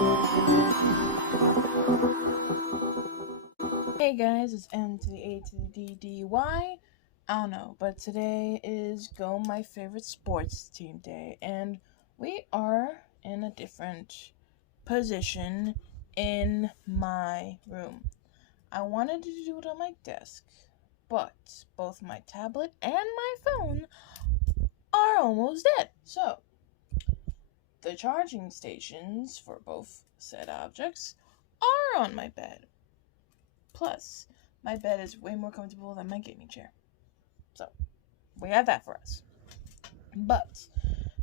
Hey guys, it's M.A.D.D.Y. I don't know, but today is Go My Favorite Sports Team Day, and we are in a different position in my room. I wanted to do it on my desk, but both my tablet and my phone are almost dead. So, the charging stations for both said objects are on my bed. Plus, my bed is way more comfortable than my gaming chair. So, we have that for us. But,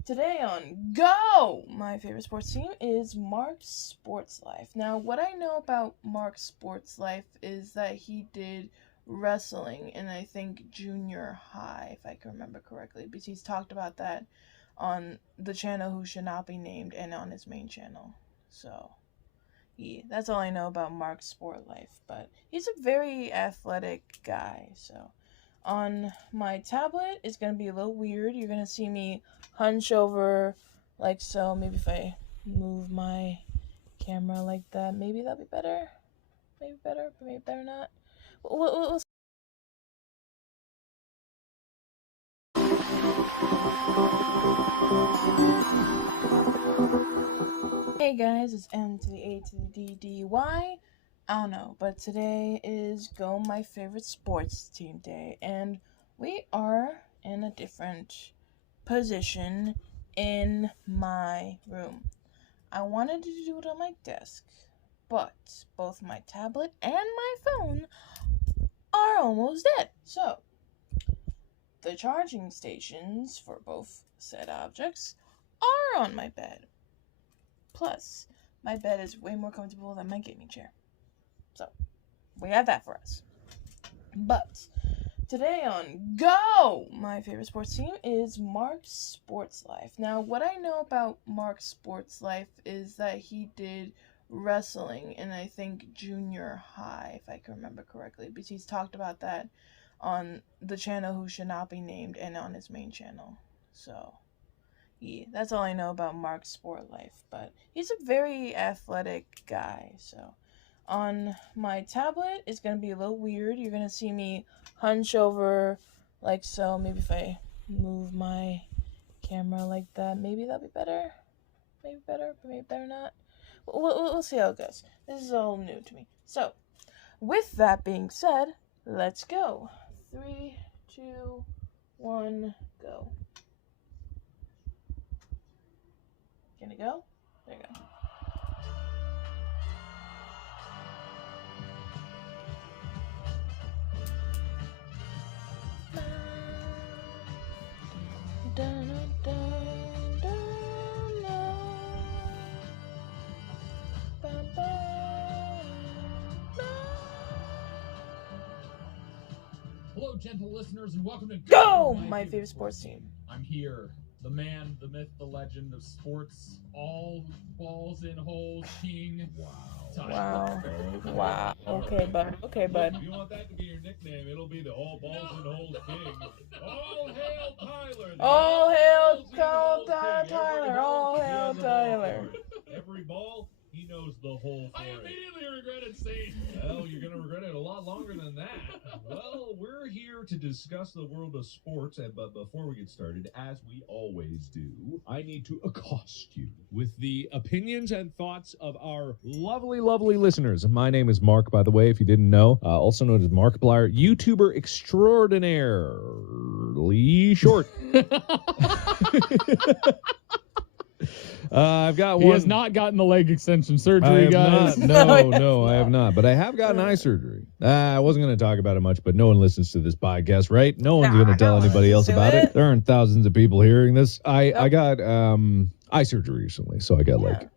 today on Go! My favorite sports team is Mark's Sports Life. Now, what I know about Mark's Sports Life is that he did wrestling in, I think, junior high, if I can remember correctly, because he's talked about that on the channel Who Should Not Be Named and on his main channel. So, yeah, that's all I know about Mark's sport life, but he's a very athletic guy. So on my tablet, it's going to be a little weird. You're going to see me hunch over like so. Maybe if I move my camera like that, maybe that'll be better. Maybe better, maybe better not. We'll Hey guys, it's M.A.D.D.Y. I don't know, but today is Go My Favorite Sports Team Day, and we are in a different position in my room. I wanted to do it on my desk, but both my tablet and my phone are almost dead. So, the charging stations for both said objects are on my bed. Plus, my bed is way more comfortable than my gaming chair. So, we have that for us. But, today on Go! My favorite sports team is Mark's Sports Life. Now, what I know about Mark's Sports Life is that he did wrestling in, I think, junior high, if I can remember correctly, because he's talked about that on the channel Who Should Not Be Named and on his main channel. So, yeah, that's all I know about Mark's sport life, but he's a very athletic guy. So on my tablet, it's going to be a little weird. You're going to see me hunch over like so. Maybe if I move my camera like that, maybe that'll be better. Maybe better, maybe better not. We'll see how it goes. This is all new to me. So, with that being said, let's go. 3, 2, 1, go. Can it go? There you go. Hello, gentle listeners, and welcome to Go! My favorite sports team. I'm here, the man, the myth, the legend of sports, all balls in holes, king. Wow. Wow. Okay, bud. Okay, bud. If you want that to be your nickname, it'll be the all balls in holes king. All hail Tyler! All hail King. Tyler! All hail Tyler! Every ball, he knows the whole for it. I immediately regretted saying. Well, you're going to regret it a lot longer than that. Well, we're here to discuss the world of sports, but before we get started, as we always do, I need to accost you with the opinions and thoughts of our lovely, lovely listeners. My name is Mark, by the way, if you didn't know, also known as Markiplier, YouTuber extraordinarily short. I've got one. He has not gotten the leg extension surgery, guys. No, I have not. But I have gotten eye surgery. I wasn't going to talk about it much, but no one listens to this podcast, right? No one's going to tell anybody else about it. There aren't thousands of people hearing this. I got eye surgery recently, so I got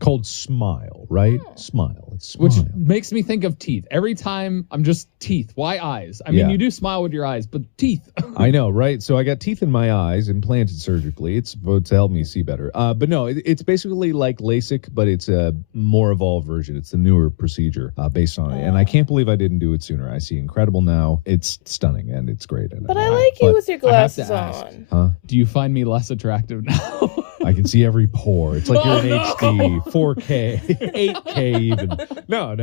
called Smile, right? Smile. It's Smile. Which makes me think of teeth. Every time I'm just teeth. Why eyes? I mean, you do smile with your eyes, but teeth. I know, right? So I got teeth in my eyes implanted surgically. It's supposed to help me see better. But no, it's basically like LASIK, but it's a more evolved version. It's the newer procedure based on it. And I can't believe I didn't do it sooner. I see incredible now. It's stunning and it's great. But I like you with your glasses on. Huh? Do you find me less attractive now? I can see every pore. It's like you're in Oh, HD, 4K, 8K even. No.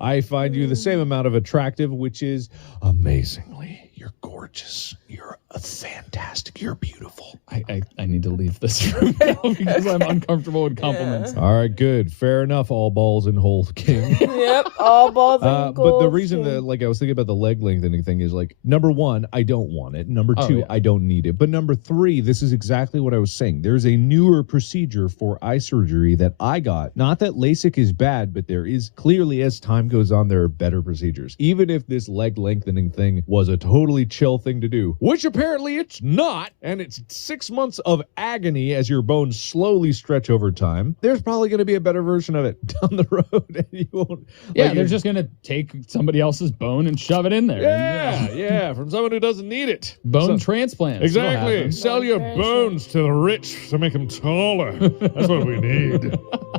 I find you the same amount of attractive, which is amazingly. You're gorgeous. You're fantastic. You're beautiful. I need to leave this room now because I'm uncomfortable with compliments. All right, good. Fair enough. All balls in hole, king. Yep, all balls and But the goals, reason king. that, like, I was thinking about the leg lengthening thing is, like, number one, I don't want it. Number two, yeah. I don't need it. But number three, this is exactly what I was saying. There's a newer procedure for eye surgery that I got. Not that LASIK is bad, but there is clearly, as time goes on, there are better procedures. Even if this leg lengthening thing was a totally chill thing to do, which apparently it's not, and it's 6 months of agony as your bones slowly stretch over time, there's probably going to be a better version of it down the road. And you won't. Yeah, like, they're just going to take somebody else's bone and shove it in there. Yeah, from someone who doesn't need it. Bone transplants. It'll Exactly. happen. Sell your bones to the rich to make them taller. That's what we need.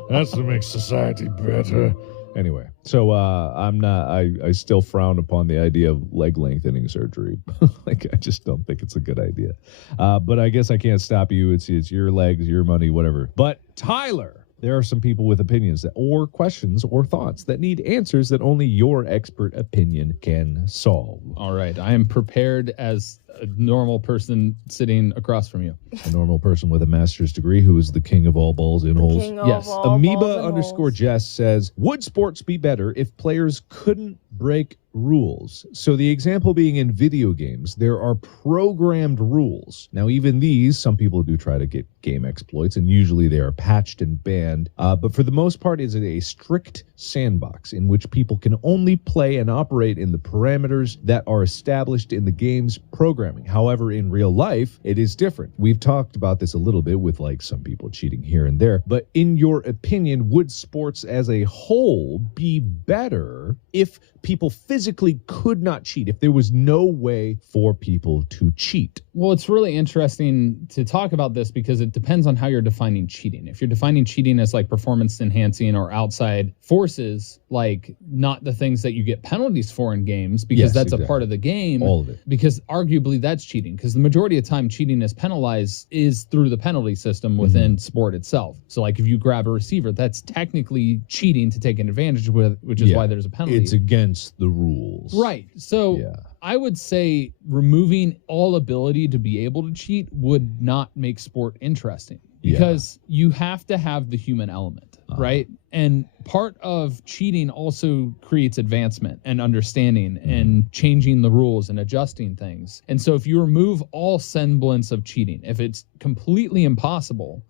That's to make society better. Anyway, so I still frown upon the idea of leg lengthening surgery. Like, I just don't think it's a good idea. But I guess I can't stop you. It's your legs, your money, whatever. But Tyler, there are some people with opinions or questions or thoughts that need answers that only your expert opinion can solve. All right. I am prepared as a normal person sitting across from you. A normal person with a master's degree who is the king of all balls in holes. King of Yes. all balls Amoeba and _ holes. Jess says, would sports be better if players couldn't break rules? So the example being in video games, there are programmed rules. Now, even these, some people do try to get game exploits, and usually they are patched and banned. But for the most part, it's a strict sandbox in which people can only play and operate in the parameters that are established in the game's programming. However, in real life, it is different. We've talked about this a little bit with, like, some people cheating here and there. But in your opinion, would sports as a whole be better if people physically could not cheat, if there was no way for people to cheat? Well, it's really interesting to talk about this because it depends on how you're defining cheating. If you're defining cheating as like performance enhancing or outside forces, like not the things that you get penalties for in games, because Yes, that's exactly. a part of the game. All of it. Because arguably that's cheating, because the majority of time cheating is penalized is through the penalty system within sport itself. So like if you grab a receiver, that's technically cheating to take an advantage with, which is why there's a penalty. It's against the rules. Right. So Yeah. I would say removing all ability to be able to cheat would not make sport interesting, because you have to have the human element, right? And part of cheating also creates advancement and understanding and changing the rules and adjusting things. And so if you remove all semblance of cheating, if it's completely impossible,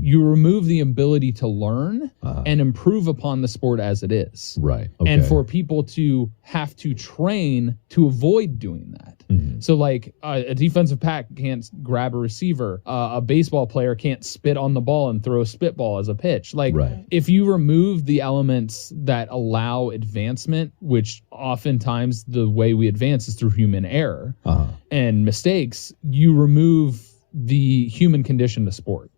you remove the ability to learn and improve upon the sport as it is. Right. Okay. And for people to have to train to avoid doing that. So like a defensive pack can't grab a receiver. A baseball player can't spit on the ball and throw a spitball as a pitch. Like if you remove the elements that allow advancement, which oftentimes the way we advance is through human error and mistakes, you remove the human condition to sport.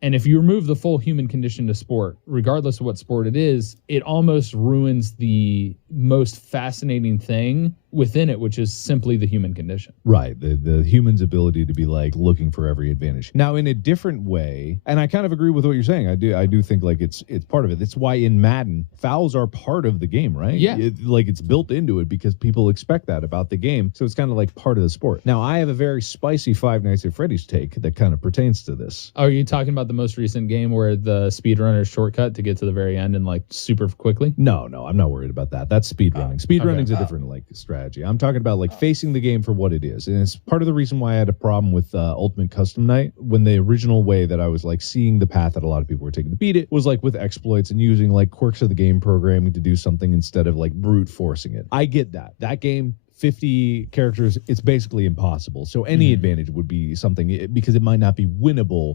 And if you remove the full human condition to sport, regardless of what sport it is, it almost ruins the most fascinating thing within it, which is simply the human condition. Right. The human's ability to be like looking for every advantage. Now, in a different way, and I kind of agree with what you're saying. I do think like it's part of it. That's why in Madden, fouls are part of the game, right? Yeah. It's built into it because people expect that about the game. So it's kind of like part of the sport. Now, I have a very spicy Five Nights at Freddy's take that kind of pertains to this. Are you talking about the most recent game where the speedrunner shortcut to get to the very end and like super quickly? No, I'm not worried about that. That's speedrunning. Speedrunning's a different like strategy. I'm talking about like facing the game for what it is. And it's part of the reason why I had a problem with Ultimate Custom Night, when the original way that I was like seeing the path that a lot of people were taking to beat it was like with exploits and using like quirks of the game programming to do something instead of like brute forcing it. I get that. That game, 50 characters, it's basically impossible. So any advantage would be something, because it might not be winnable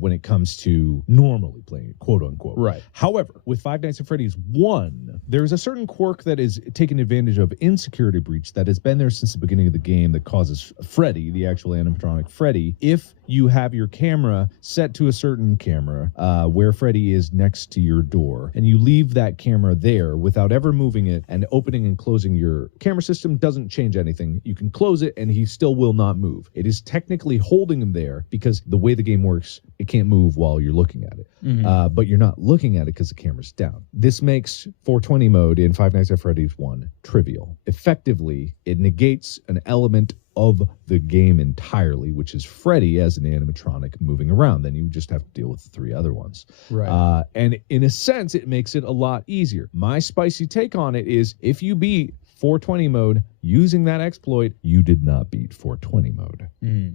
when it comes to normally playing it, quote unquote. Right. However, with Five Nights at Freddy's 1, there's a certain quirk that is taken advantage of in Security Breach that has been there since the beginning of the game that causes Freddy, the actual animatronic Freddy, if you have your camera set to a certain camera where Freddy is next to your door, and you leave that camera there without ever moving it, and opening and closing your camera system doesn't doesn't change anything. You can close it and he still will not move. It is technically holding him there because the way the game works, it can't move while you're looking at it. But you're not looking at it because the camera's down. This makes 420 mode in Five Nights at Freddy's 1 trivial. Effectively, it negates an element of the game entirely, which is Freddy as an animatronic moving around. Then you just have to deal with the 3 other ones. Right. And in a sense, it makes it a lot easier. My spicy take on it is if you beat 420 mode using that exploit, you did not beat 420 mode.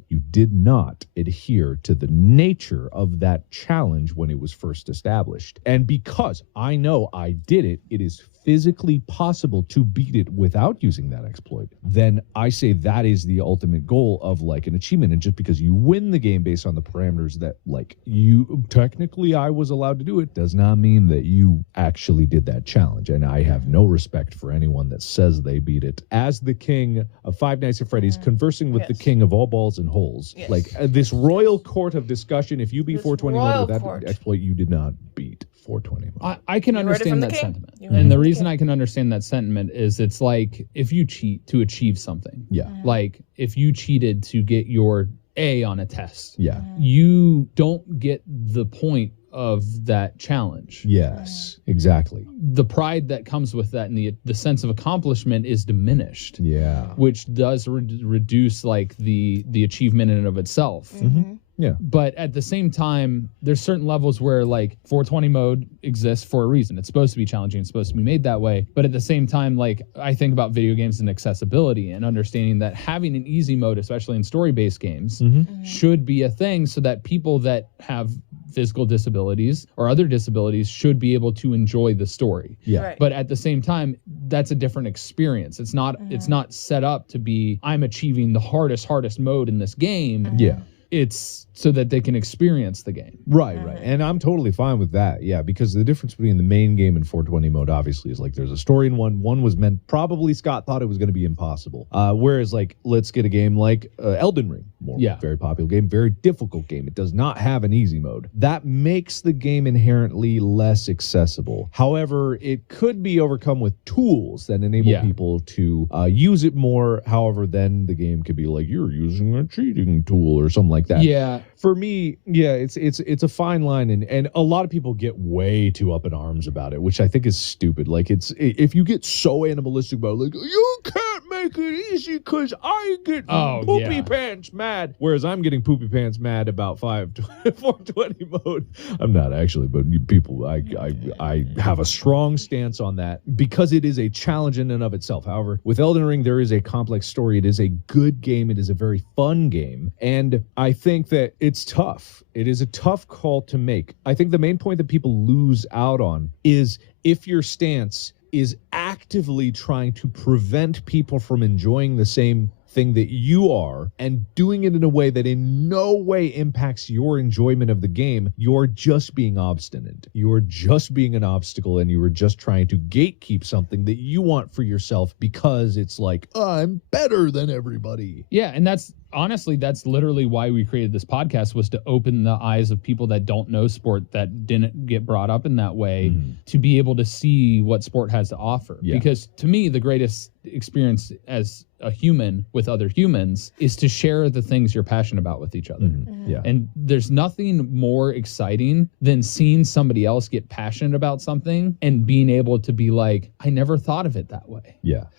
You did not adhere to the nature of that challenge when it was first established. And because I know I did it, it is physically possible to beat it without using that exploit, then I say that is the ultimate goal of like an achievement. And just because you win the game based on the parameters that like you technically I was allowed to do it does not mean that you actually did that challenge. And I have no respect for anyone that says they beat it. As the king of Five Nights at Freddy's, conversing with the king of all balls and holes, like this royal court of discussion, if you beat 420 mode with that exploit, you did not beat 420 mode. I can understand that sentiment. And the reason I can understand that sentiment is it's like if you cheat to achieve something. Yeah. Like if you cheated to get your A on a test. Yeah. You don't get the point of that challenge. Yes, exactly. The pride that comes with that and the sense of accomplishment is diminished. Yeah. Which does reduce like the achievement in and of itself. Yeah. But at the same time, there's certain levels where like 420 mode exists for a reason. It's supposed to be challenging. It's supposed to be made that way. But at the same time, like I think about video games and accessibility and understanding that having an easy mode, especially in story-based games, should be a thing so that people that have physical disabilities or other disabilities should be able to enjoy the story. Yeah. Right. But at the same time, that's a different experience. It's not set up to be I'm achieving the hardest mode in this game. Yeah. It's so that they can experience the game. Right. And I'm totally fine with that. Yeah, because the difference between the main game and 420 mode obviously is like there's a story in one. One was meant, probably Scott thought it was going to be impossible. Whereas like, let's get a game like Elden Ring. Very popular game, very difficult game. It does not have an easy mode. That makes the game inherently less accessible. However, it could be overcome with tools that enable people to use it more. However, then the game could be like, you're using a cheating tool or something like that. Yeah. For me, it's a fine line, and a lot of people get way too up in arms about it, which I think is stupid. Like if you get so animalistic about it, like you can't make it easy because I get poopy pants mad, whereas I'm getting poopy pants mad about 420 mode. I'm not actually, but people, I have a strong stance on that because it is a challenge in and of itself. However, with Elden Ring, there is a complex story. It is a good game. It is a very fun game, and I think that it's tough. It is a tough call to make. I think the main point that people lose out on is if your stance is actively trying to prevent people from enjoying the same thing that you are and doing it in a way that in no way impacts your enjoyment of the game, you're just being obstinate. You're just being an obstacle, and you are just trying to gatekeep something that you want for yourself because it's like, I'm better than everybody. Yeah, and that's honestly, that's literally why we created this podcast, was to open the eyes of people that don't know sport, that didn't get brought up in that way, to be able to see what sport has to offer. Because to me, the greatest experience as a human with other humans is to share the things you're passionate about with each other. And there's nothing more exciting than seeing somebody else get passionate about something and being able to be like, I never thought of it that way.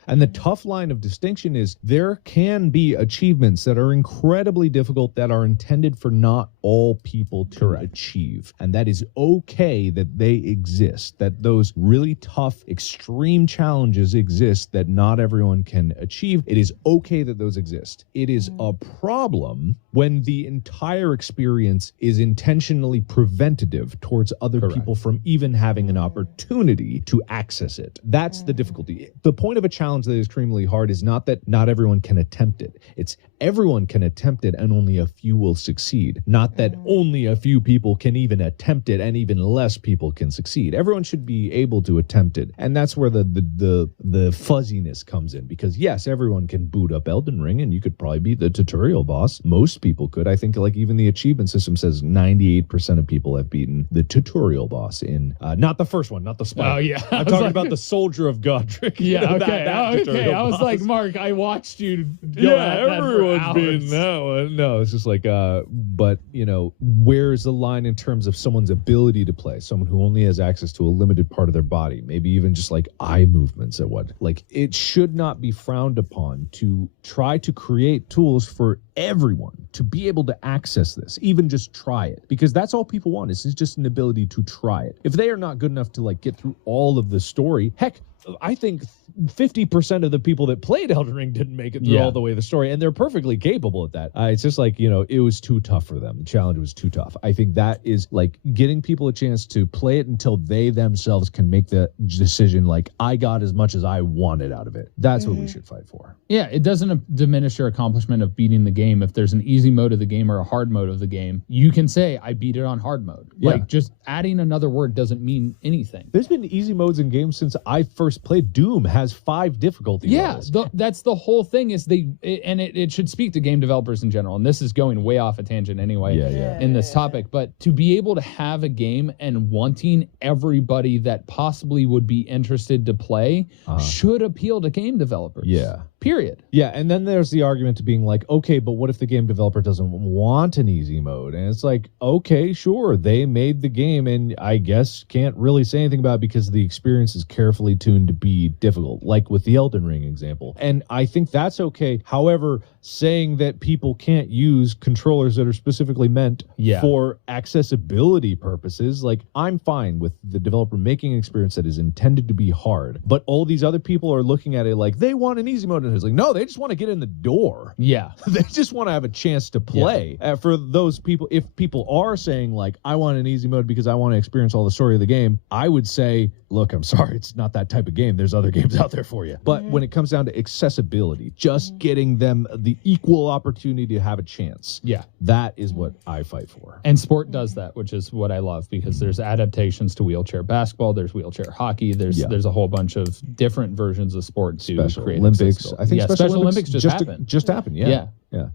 And the tough line of distinction is there can be achievements that are incredibly difficult that are intended for not all people to achieve. And that is okay that they exist, that those really tough, extreme challenges exist that not everyone can achieve. It is okay that those exist. It is a problem when the entire experience is intentionally preventative towards other people from even having an opportunity to access it. That's the difficulty. The point of a challenge that is extremely hard is not that not everyone can attempt it. It's everyone everyone can attempt it and only a few will succeed. Not that only a few people can even attempt it and even less people can succeed. Everyone should be able to attempt it. And that's where the fuzziness comes in, because yes, everyone can boot up Elden Ring and you could probably be the tutorial boss. Most people could. I think like even the achievement system says 98% of people have beaten the tutorial boss in not the first one, not the spider. Oh yeah, I'm talking about the soldier of Godric. Yeah, okay. That I was boss. like, Mark, I watched you go at that for everyone's beating hours. that one. No, it's just like but you know, where's the line in terms of someone's ability to play? Someone who only has access to a limited part of their body, maybe even just like eye movements at what, like it should not be frowned upon to try to create tools for everyone to be able to access this, even just try it, because that's all people want is just an ability to try it. If they are not good enough to like get through all of the story, heck, I think 50% of the people that played Elden Ring didn't make it through all the way the story, and they're perfectly capable at that. It's just like, you know, it was too tough for them. The challenge was too tough. I think that is like getting people a chance to play it until they themselves can make the decision, like, I got as much as I wanted out of it. That's what we should fight for. Yeah, it doesn't diminish your accomplishment of beating the game. If there's an easy mode of the game or a hard mode of the game, you can say, I beat it on hard mode. Yeah. Like, just adding another word doesn't mean anything. There's been easy modes in games since I first played. Doom has 5 difficulty levels. That's the whole thing is it should speak to game developers in general. And this is going way off a tangent anyway in this topic. But to be able to have a game and wanting everybody that possibly would be interested to play should appeal to game developers. Yeah. Period. Yeah, and then there's the argument to being like, okay, but what if the game developer doesn't want an easy mode? And it's like, okay, sure, they made the game and I guess can't really say anything about it because the experience is carefully tuned to be difficult, like with the Elden Ring example. And I think that's okay. However, saying that people can't use controllers that are specifically meant for accessibility purposes, like I'm fine with the developer making an experience that is intended to be hard, but all these other people are looking at it like they want an easy mode, and it's like, no, they just want to get in the door. Yeah. They just want to have a chance to play. For those people, if people are saying like, I want an easy mode because I want to experience all the story of the game, I would say, look, I'm sorry, it's not that type of game. There's other games out there for you. But when it comes down to accessibility, just getting them the equal opportunity to have a chance. Yeah. That is what I fight for. And sport does that, which is what I love, because there's adaptations to wheelchair basketball, there's wheelchair hockey, there's a whole bunch of different versions of sport to Special create Olympics. I think Special Olympics just happened. Just happened, yeah.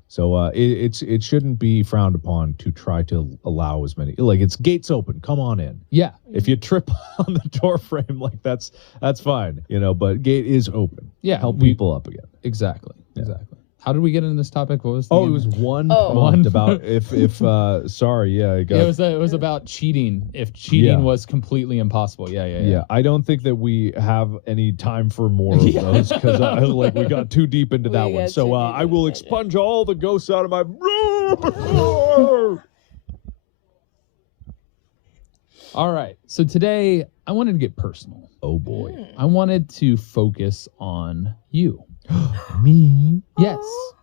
So it shouldn't be frowned upon to try to allow as many, like, it's gates open, come on in. Yeah. If you trip on the door frame, like that's fine, you know, but gate is open. Yeah. Help people up again. Exactly. How did we get into this topic? What was the it was one prompt about if sorry, it was about cheating. If cheating was completely impossible. Yeah. I don't think that we have any time for more of those, because like we got too deep into that one. So I will expunge all the ghosts out of my All right. So today I wanted to get personal. Oh boy. I wanted to focus on you. Me? Yes.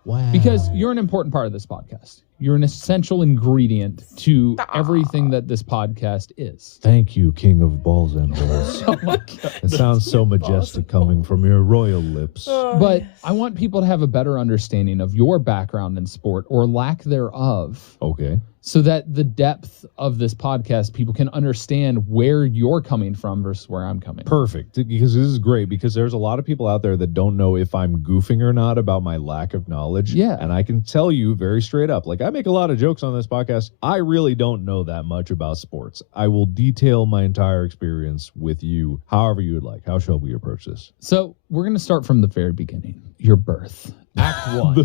Wow. Because you're an important part of this podcast. You're an essential ingredient to everything that this podcast is. Thank you, King of Balls and Holes. Oh my God. It sounds so majestic coming from your royal lips. But I want people to have a better understanding of your background in sport, or lack thereof. Okay. So that the depth of this podcast, people can understand where you're coming from versus where I'm coming from. Perfect. Because this is great, because there's a lot of people out there that don't know if I'm goofing or not about my lack of knowledge. Yeah. And I can tell you very straight up, like, I make a lot of jokes on this podcast. I really don't know that much about sports. I will detail my entire experience with you however you would like. How shall we approach this? So we're going to start from the very beginning. Your birth. Act 1. the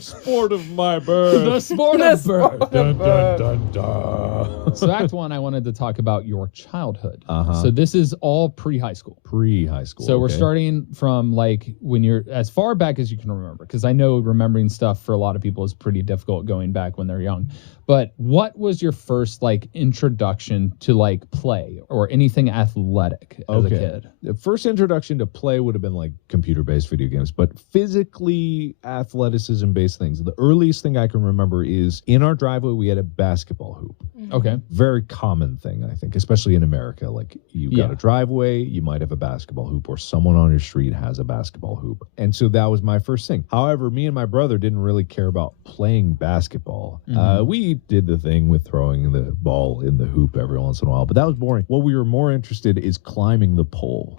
sport of my birth. The sport of birth. Dun, dun, dun, dun. So Act 1, I wanted to talk about your childhood. Uh-huh. So this is all pre-high school. Pre-high school. So we're starting from like when you're as far back as you can remember, because I know remembering stuff for a lot of people is pretty difficult going back when they're young. But what was your first like introduction to like play or anything athletic as a kid? The first introduction to play would have been like computer-based video games, but physically athleticism-based things. The earliest thing I can remember is in our driveway we had a basketball hoop. Okay. Very common thing, I think, especially in America. Like you got a driveway, you might have a basketball hoop, or someone on your street has a basketball hoop. And so that was my first thing. However, me and my brother didn't really care about playing basketball. We did the thing with throwing the ball in the hoop every once in a while, but that was boring. What we were more interested is climbing the pole.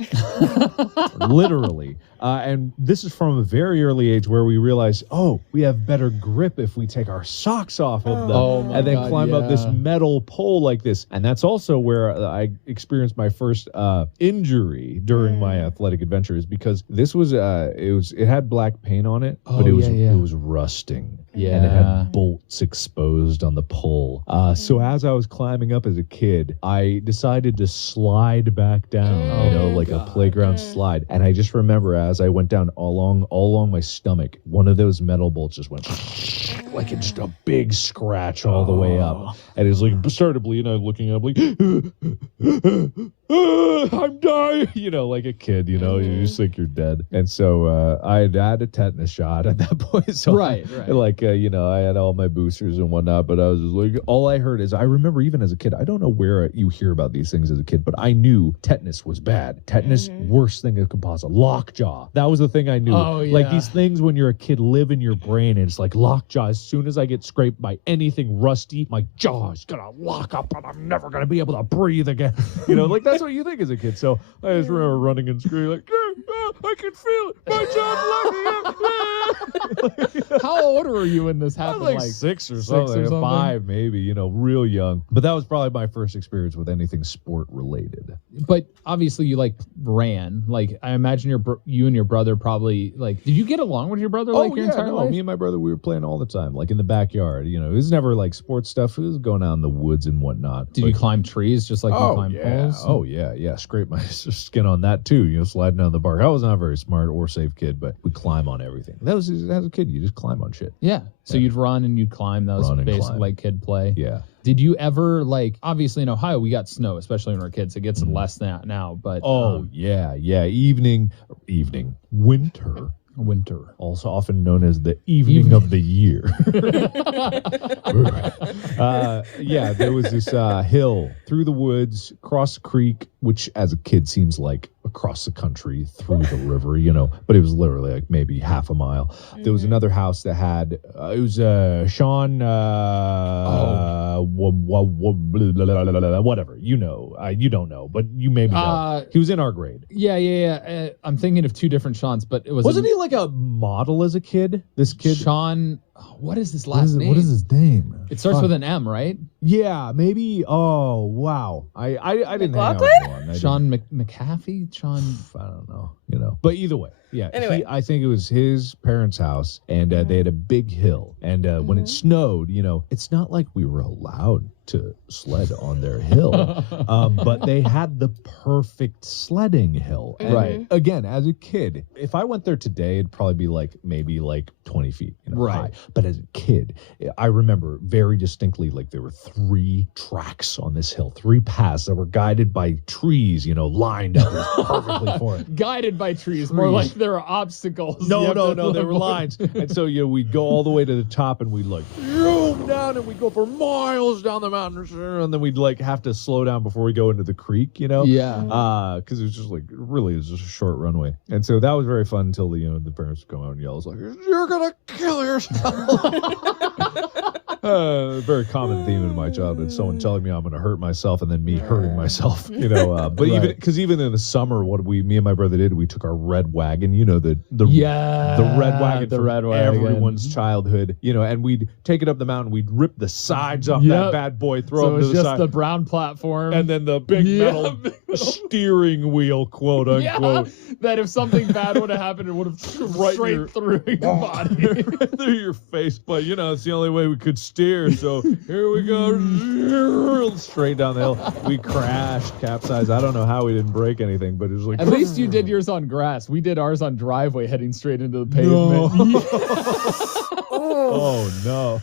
Literally. And this is from a very early age where we realized, oh, we have better grip if we take our socks off of them and then climb up this metal pole like this. And that's also where I experienced my first injury during my athletic adventures, because this was it had black paint on it, but it was rusting. Yeah. And it had bolts exposed on the pole. So as I was climbing up as a kid, I decided to slide back down, like a playground slide. And I just remember as I went down all along my stomach, one of those metal bolts just went like it's just a big scratch all the way up. And it's like started bleeding. I'm looking up like, I'm dying, like a kid, you just think you're dead. And so I had had a tetanus shot at that point. So right. Like, I had all my boosters and whatnot, but I was just like, all I heard is, I remember even as a kid, I don't know where you hear about these things as a kid, but I knew tetanus was bad. Tetanus, worst thing that could possible. Lockjaw. That was the thing I knew. Oh, yeah. Like these things when you're a kid live in your brain, and it's like lockjaw. As soon as I get scraped by anything rusty, my jaw is gonna lock up and I'm never gonna be able to breathe again. Like that's what you think as a kid. So I just remember running and screaming like, I can feel it. My jaw's locking up. How old were you when this happened? I was like 6 or something, 5 maybe, real young. But that was probably my first experience with anything sport related. But obviously you like ran. Like I imagine you and your brother probably like. Did you get along with your brother your entire life? Me and my brother, we were playing all the time, like in the backyard. It was never like sports stuff. It was going out in the woods and whatnot. Did you climb trees just like you climb poles? Oh yeah. Scrape my skin on that too. Sliding down the bark. I was not a very smart or safe kid, but we climb on everything. That was as a kid. You just climb on shit. Yeah. So you'd run and you'd climb. That was basic like kid play. Yeah. Did you ever obviously in Ohio we got snow, especially when we were kids. It gets less than that now, but yeah. Winter, also often known as the evening of the year. There was this hill through the woods, across a creek, which as a kid seems like across the country through the river, but it was literally like maybe half a mile. There was another house that had, it was Sean, whatever, you don't know, but you maybe know. He was in our grade. Yeah. I'm thinking of two different Seans, but it wasn't he like a model as a kid? This kid? Sean, what is his last name? What is his name? It starts with an M, right? Yeah, maybe. Oh, wow. I didn't hang out with him long. Sean McAfee? I don't know. But either way, yeah. Anyway. I think it was his parents' house, and they had a big hill. And when it snowed, it's not like we were allowed to sled on their hill, but they had the perfect sledding hill. And right. Again, as a kid, if I went there today, it'd probably be maybe 20 feet high. But as a kid, I remember very distinctly, there were 3 tracks on this hill, 3 paths that were guided by trees, lined up perfectly for it. Guided by trees, more like there are obstacles. No, there were lines. And so, we'd go all the way to the top, and we'd zoom down, and we'd go for miles down the mountain, and then we'd have to slow down before we go into the creek, Yeah. Because it was just really, it was just a short runway. And so that was very fun until the parents would come out and yell, "You're gonna kill yourself." Very common theme in my childhood. Someone telling me I'm going to hurt myself and then me hurting myself, But even in the summer, me and my brother did, we took our red wagon, the red wagon from everyone's childhood, and we'd take it up the mountain. We'd rip the sides off that bad boy, throw them to the side. So it's just the brown platform. And then the big metal steering wheel, quote unquote. That if something bad would have happened, it would have straight through your body. Right through your face. But, it's the only way we could steer. So here we go. Straight down the hill. We crashed, capsized. I don't know how we didn't break anything, but it was At least you did yours on grass. We did ours on driveway heading straight into the pavement. No. Oh, no.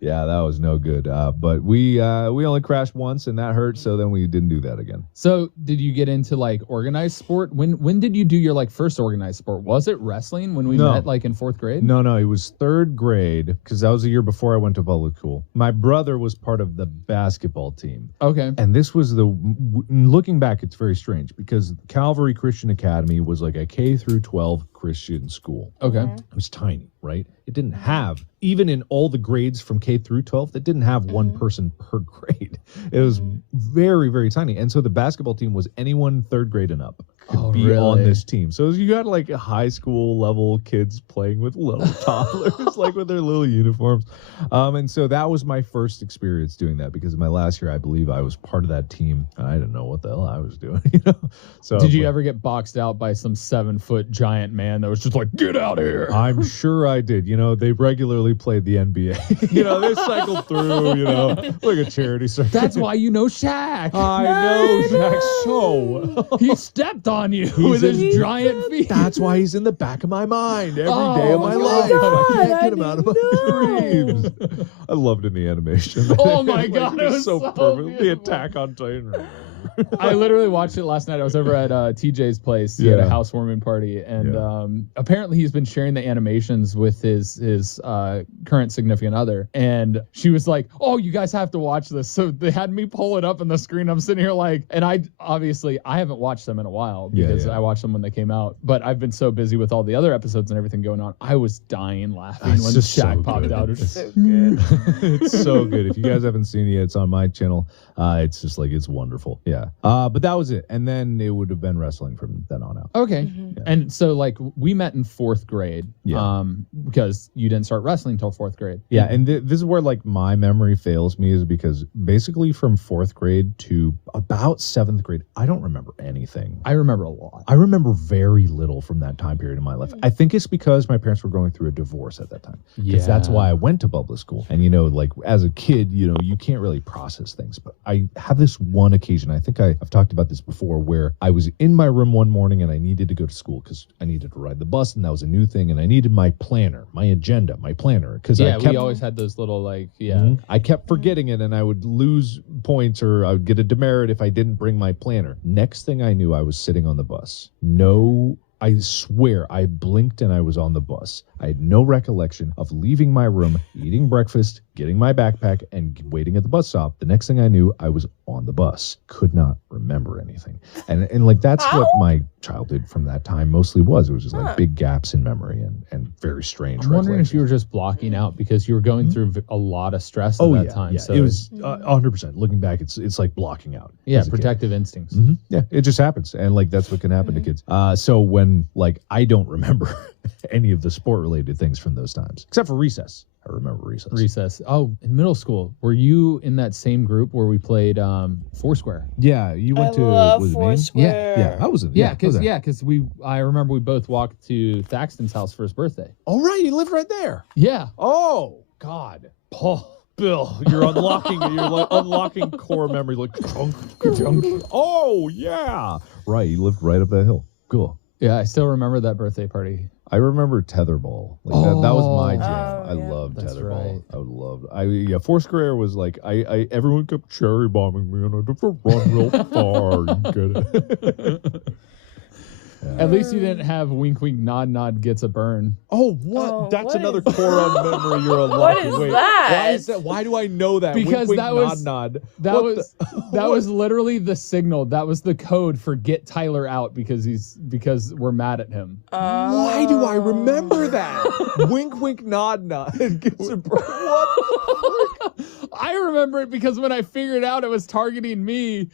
Yeah, that was no good. But we only crashed once, and that hurt. So then we didn't do that again. So did you get into like organized sport? When did you do your like first organized sport? Was it wrestling when we met like in 4th grade? No, it was 3rd grade because that was the year before I went to public school. My brother was part of the basketball team. Okay. And this was looking back, it's very strange because Calvary Christian Academy was like a K through 12 Christian school. Okay. It was tiny, right? It didn't have, even in all the grades from K through 12, it didn't have one person per grade. It was very, very tiny. And so the basketball team was anyone 3rd grade and up could be on this team. So you got like high school level kids playing with little toddlers, like with their little uniforms. And so that was my first experience doing that because my last year, I believe I was part of that team. And I didn't know what the hell I was doing. So did you ever get boxed out by some 7-foot giant man that was just like, get out of here? I'm sure I did. They regularly played the NBA. They cycled through, like a charity circuit. That's why you know Shaq. I know Shaq so well. He stepped on you with his giant feet. That's why he's in the back of my mind every day of my God, life. I can't get him I out of my didn't dreams. I loved in the animation. Oh my God, it it was was so so perfect. The beautiful. Attack on Titan. I literally watched it last night. I was over at TJ's place. He had a housewarming party, and apparently he's been sharing the animations with his current significant other. And she was like, "Oh, you guys have to watch this." So they had me pull it up on the screen. I'm sitting here like, and I haven't watched them in a while because I watched them when they came out. But I've been so busy with all the other episodes and everything going on. I was dying laughing when Shaq popped out. It's so good. It's so good. If you guys haven't seen it yet, it's on my channel. It's just like, it's wonderful. Yeah. But that was it. And then it would have been wrestling from then on out. Okay. Yeah. And so like we met in 4th grade. Yeah. Because you didn't start wrestling until 4th grade. Yeah, and this is where like my memory fails me, is because basically from 4th grade to about 7th grade, I don't remember anything. I remember a lot. I remember very little from that time period in my life. I think it's because my parents were going through a divorce at that time. Because that's why I went to public school. And like as a kid, you can't really process things. But I have this one occasion, I think I've talked about this before, where I was in my room one morning and I needed to go to school because I needed to ride the bus, and that was a new thing, and I needed my planner, my agenda, my planner. Because we always had those little I kept forgetting it, and I would lose points or I would get a demerit if I didn't bring my planner. Next thing I knew, I was sitting on the bus. I swear I blinked and I was on the bus. I had no recollection of leaving my room, eating breakfast, getting my backpack, and waiting at the bus stop. The next thing I knew, I was on the bus. Could not remember anything. And like that's what my childhood from that time mostly was. It was just like big gaps in memory and very strange. I'm wondering if you were just blocking out because you were going through a lot of stress at that time. Yeah, so it was 100%. Looking back, it's like blocking out. Yeah, protective instincts. Yeah, it just happens. And like that's what can happen to kids. So when like I don't remember any of the sport related things from those times, except for recess. I remember recess. Oh, in middle school, were you in that same group where we played Foursquare? Yeah, you went to was it Maine? Foursquare. Yeah, I was in. Because I remember we both walked to Thaxton's house for his birthday. Oh right, you lived right there. Yeah. Oh God, Paul. Bill, you're unlocking core memories like chunk. Oh yeah, right. You lived right up that hill. Cool. Yeah, I still remember that birthday party. I remember tetherball. Like that was my jam. Oh, I yeah. loved That's tetherball. right. I would love. Foursquare was like I everyone kept cherry bombing me, and I had to run real far. You get it. At least you didn't have wink, wink, nod, nod gets a burn. Oh, what? Oh, That's what another is core memory you're unlocking. What is Wait, that? Why is that? Why do I know that? Because wink, that wink, was- nod. That What was the- that was literally the signal. That was the code for get Tyler out because we're mad at him. Why do I remember that? Wink, wink, nod, nod. What? I remember it because when I figured out it was targeting me,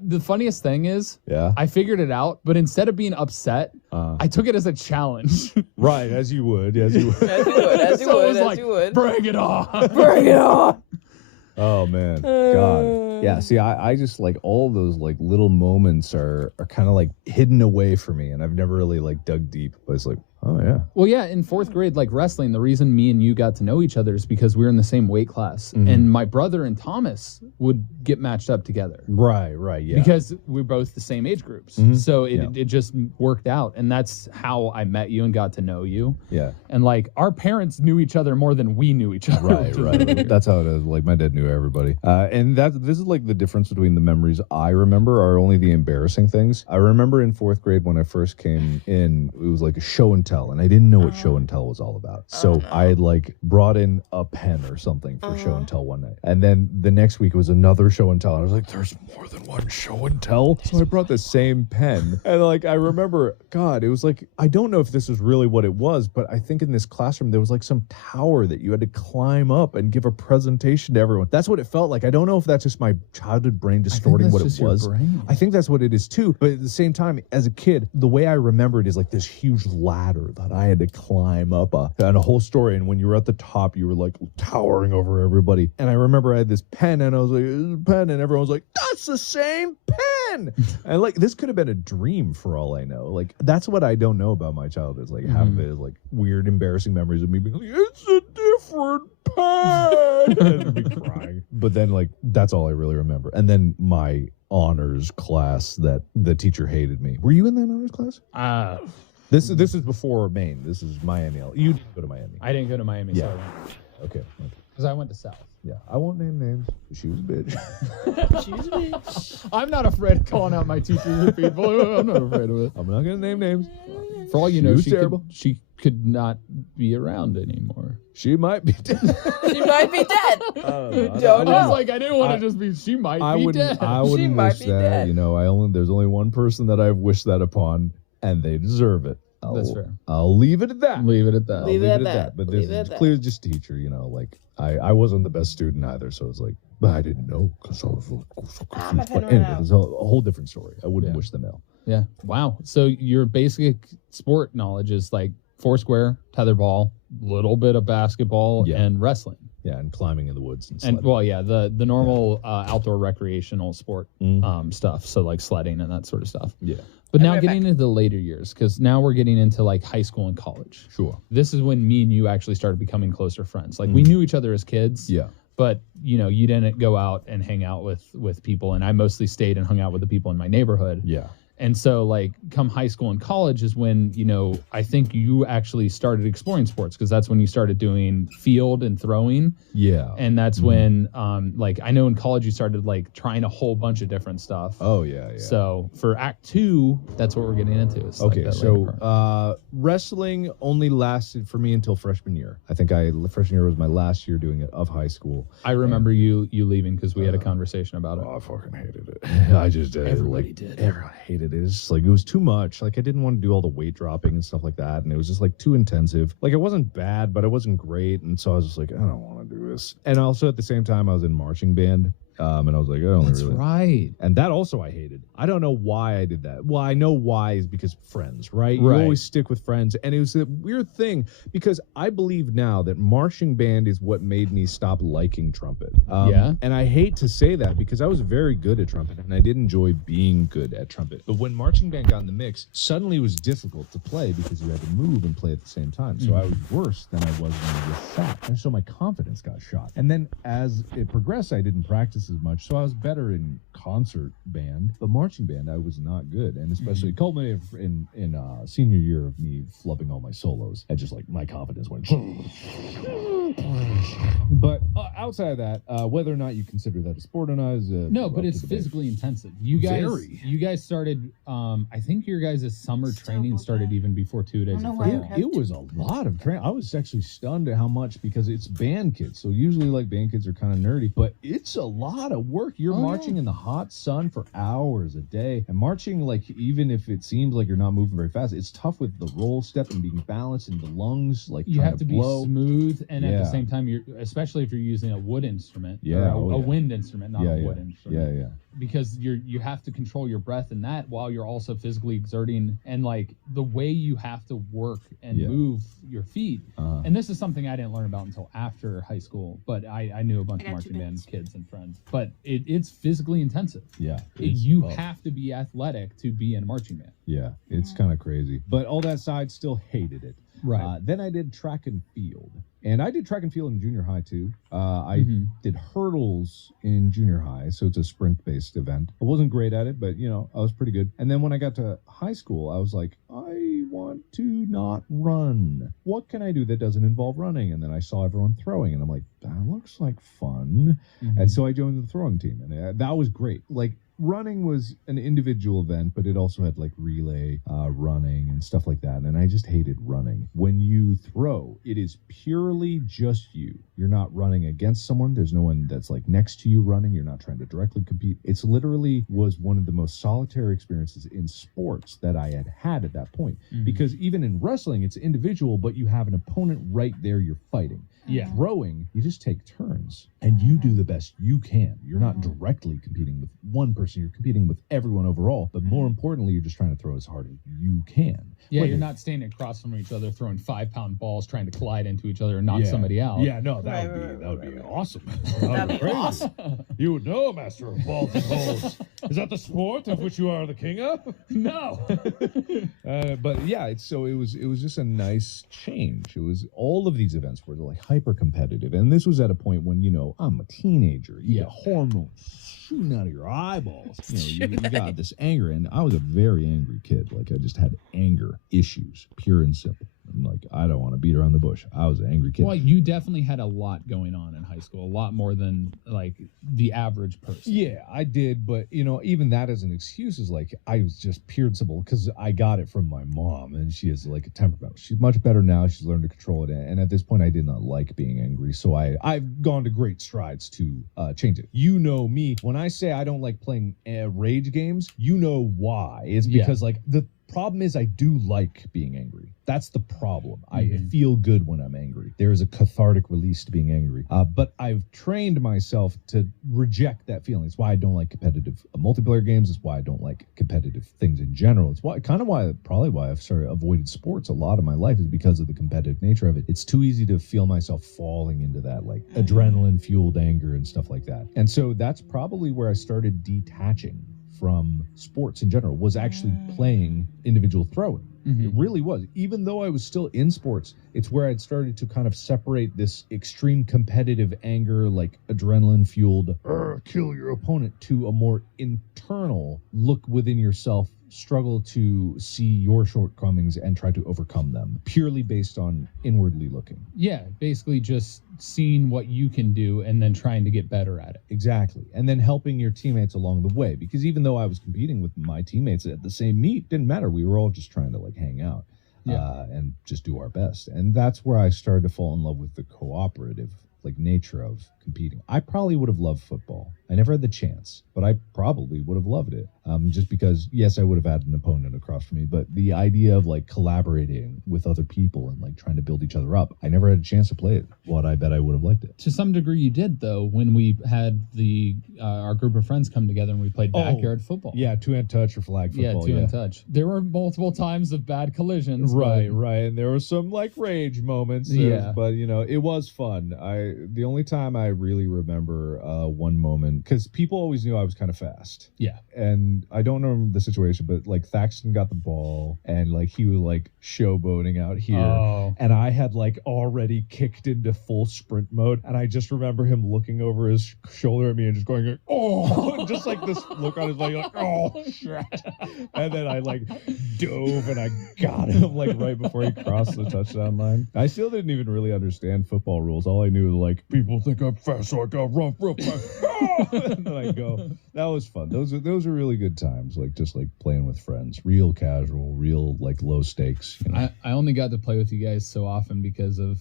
the funniest thing is Yeah. I figured it out, but instead of being upset, I took it as a challenge. Right, as you would. As you would, as you So it would, was as like, you would. bring it on. Bring it on. Oh man, God, yeah. See, I just like all those like little moments are kind of like hidden away for me, and I've never really like dug deep. But it's like, Oh, yeah. Well, yeah, in 4th grade, like wrestling, the reason me and you got to know each other is because we were in the same weight class. And my brother and Thomas would get matched up together. Right, yeah. Because we're both the same age groups. So it just worked out. And that's how I met you and got to know you. Yeah. And like our parents knew each other more than we knew each other. Right. That's how it is. Like my dad knew everybody. And this is like the difference between the memories I remember are only the embarrassing things. I remember in 4th grade when I first came in, it was like a show and tell, and I didn't know what show and tell was all about. So I had like brought in a pen or something for show and tell one night. And then the next week it was another show and tell. And I was like, there's more than one show and tell. So I brought the same pen. And like I remember, God, it was like, I don't know if this is really what it was, but I think in this classroom there was like some tower that you had to climb up and give a presentation to everyone. That's what it felt like. I don't know if that's just my childhood brain distorting what it was. I think that's what it is too. But at the same time, as a kid, the way I remember it is like this huge ladder that I had to climb up and a whole story. And when you were at the top, you were like towering over everybody. And I remember I had this pen and I was like, "It's a pen," and everyone was like, "That's the same pen." And like this could have been a dream for all I know. Like that's what I don't know about my childhood. Is like half of it is like weird, embarrassing memories of me being like, "It's a different pen," and me crying. But then like that's all I really remember. And then my honors class that the teacher hated me. Were you in that honors class? This is before Maine. This is Miami. You didn't go to Miami. I didn't go to Miami, so I went. Okay. Because I went to South. Yeah, I won't name names. She was a bitch. She was a bitch. I'm not afraid of calling out my teachers and people. I'm not afraid of it. I'm not gonna name names. For all you know, was terrible. She could not be around anymore. She might be dead. She might be dead. You don't I was know. like, I didn't want to just be. She might be dead. I wouldn't might wish be that. dead. You know, there's only one person that I've wished that upon, and they deserve it. That's fair. I'll leave it at that. Leave it at that. Leave it at that. But Leave this it at is that. clear just teacher. You know, like I wasn't the best student either, so it's like, but I didn't know because I was so my confused. pen But ran anyway, out. it's a whole different story. I wouldn't wish them ill. Yeah. Wow. So your basic sport knowledge is like foursquare, tetherball, little bit of basketball, and wrestling. Yeah, and climbing in the woods and And sledding. well, yeah, the normal outdoor recreational sport stuff. So like sledding and that sort of stuff. Yeah. But now right getting into the later years, because now we're getting into like high school and college. Sure. This is when me and you actually started becoming closer friends. Like we knew each other as kids. Yeah. But you know, you didn't go out and hang out with people, and I mostly stayed and hung out with the people in my neighborhood. Yeah. And so, like, come high school and college is when, you know, I think you actually started exploring sports because that's when you started doing field and throwing. Yeah. And that's when, like, I know in college you started, like, trying a whole bunch of different stuff. Oh, yeah. So for Act 2, that's what we're getting into. Is like Okay, that later part. so wrestling only lasted for me until freshman year. I think freshman year was my last year doing it of high school. I remember you leaving because we had a conversation about it. Oh, I fucking hated it. I just did. Everybody did. Everyone hated it. It's just like it was too much. Like I didn't want to do all the weight dropping and stuff like that, and it was just like too intensive. Like it wasn't bad, but it wasn't great, and so I was just like, I don't want to do this. And also at the same time, I was in marching band. And I was like, I don't That's really. right. And that also I hated. I don't know why I did that. Well, I know why is because friends, right? Right. You always stick with friends. And it was a weird thing because I believe now that marching band is what made me stop liking trumpet. Yeah. And I hate to say that because I was very good at trumpet and I did enjoy being good at trumpet. But when marching band got in the mix, suddenly it was difficult to play because you had to move and play at the same time. So I was worse than I was when I was sat. And so my confidence got shot. And then as it progressed, I didn't practice as much. So I was better in concert band. The marching band, I was not good. And especially culminated in senior year of me flubbing all my solos. I just like my confidence went. But outside of that, whether or not you consider that a sport or not is No, but it's physically intensive. You guys started. I think your guys' summer training started even before 2 days. know of why football. I It was a lot of training. I was actually stunned at how much because it's band kids. So usually like band kids are kind of nerdy, but it's a lot of work. You're marching in the hot sun for hours a day, and marching like even if it seems like you're not moving very fast, it's tough with the roll step and being balanced in the lungs. Like You trying have to blow. be smooth, and at Yeah. the same time, especially if you're using a wood instrument, Yeah, or oh, a yeah. wind instrument, not Yeah, a yeah. wood instrument. Yeah. because you have to control your breath in that while you're also physically exerting, and like the way you have to work and move your feet. And this is something I didn't learn about until after high school, but I knew a bunch of marching band kids and friends. But it's physically intensive. Yeah. You have to be athletic to be in a marching band. Yeah, it's kind of crazy. But all that aside, still hated it. Right. Then I did track and field. And I did track and field in junior high, too. I did hurdles in junior high, so it's a sprint-based event. I wasn't great at it, but, you know, I was pretty good. And then when I got to high school, I was like, I want to not run. What can I do that doesn't involve running? And then I saw everyone throwing, and I'm like, that looks like fun. And so I joined the throwing team, and that was great. Like, running was an individual event, but it also had like relay running and stuff like that. And I just hated running. When you throw, it is purely just you. You're not running against someone. There's no one that's like next to you running. You're not trying to directly compete. It's literally was one of the most solitary experiences in sports that I had at that point. Because even in wrestling, it's individual, but you have an opponent right there you're fighting. Yeah. Throwing, you just take turns and you do the best you can. You're not directly competing with one person. You're competing with everyone overall. But more importantly, you're just trying to throw as hard as you can. Yeah, you're not standing across from each other throwing 5-pound balls trying to collide into each other and knock somebody out. Yeah, no, that would be awesome. That'd be awesome. You would know, master of balls and holes. Is that the sport of which you are the king of? No. But yeah, it was just a nice change. It was all of these events were like hyper competitive, and this was at a point when, you know, I'm a teenager. You got hormones shooting out of your eyeballs. You know, you got this anger, and I was a very angry kid. Like, I just had anger issues, pure and simple. And like, I don't want to beat around the bush. I was an angry kid. Well, you definitely had a lot going on in high school, a lot more than like the average person. Yeah, I did, but you know, even that as an excuse is like, I was just pure and simple because I got it from my mom, and she has like a temperament. She's much better now. She's learned to control it, and at this point, I did not like being angry, so I've gone to great strides to change it. You know me, when I say I don't like playing rage games, you know why? It's because like the problem is I do like being angry. That's the problem. I feel good when I'm angry. There is a cathartic release to being angry. But I've trained myself to reject that feeling. It's why I don't like competitive multiplayer games. It's why I don't like competitive things in general. It's probably why I've avoided sports a lot of my life, is because of the competitive nature of it. It's too easy to feel myself falling into that like adrenaline fueled anger and stuff like that. And so that's probably where I started detaching from sports in general, was actually playing individual throwing. It really was. Even though I was still in sports, it's where I'd started to kind of separate this extreme competitive anger, like adrenaline fueled, kill your opponent, to a more internal look within yourself, struggle to see your shortcomings and try to overcome them, purely based on inwardly looking. Yeah, basically just seeing what you can do and then trying to get better at it. Exactly. And then helping your teammates along the way, because even though I was competing with my teammates at the same meet, didn't matter. We were all just trying to like hang out and just do our best. And that's where I started to fall in love with the cooperative like nature of competing. I probably would have loved football. I never had the chance, but I probably would have loved it. Just because, yes, I would have had an opponent across from me, but the idea of like collaborating with other people and like trying to build each other up, I never had a chance to play it. What I bet I would have liked it. To some degree you did, though, when we had our group of friends come together and we played backyard football. Yeah, two-hand touch or flag football. Yeah, two-hand touch. There were multiple times of bad collisions. Right. And there were some like rage moments. But you know, it was fun. The only time I really remember one moment, because people always knew I was kind of fast. Yeah. And I don't remember the situation, but like Thaxton got the ball and like he was like showboating out here. Oh. And I had like already kicked into full sprint mode. And I just remember him looking over his shoulder at me and just going, like, oh, just like this look on his face, like, oh, shit. And then I like dove and I got him like right before he crossed the touchdown line. I still didn't even really understand football rules. All I knew was like, people think I'm fast, so I got run real fast. And then I go. That was fun. Those are really good times. Like just like playing with friends, real casual, real like low stakes. You know? I only got to play with you guys so often because of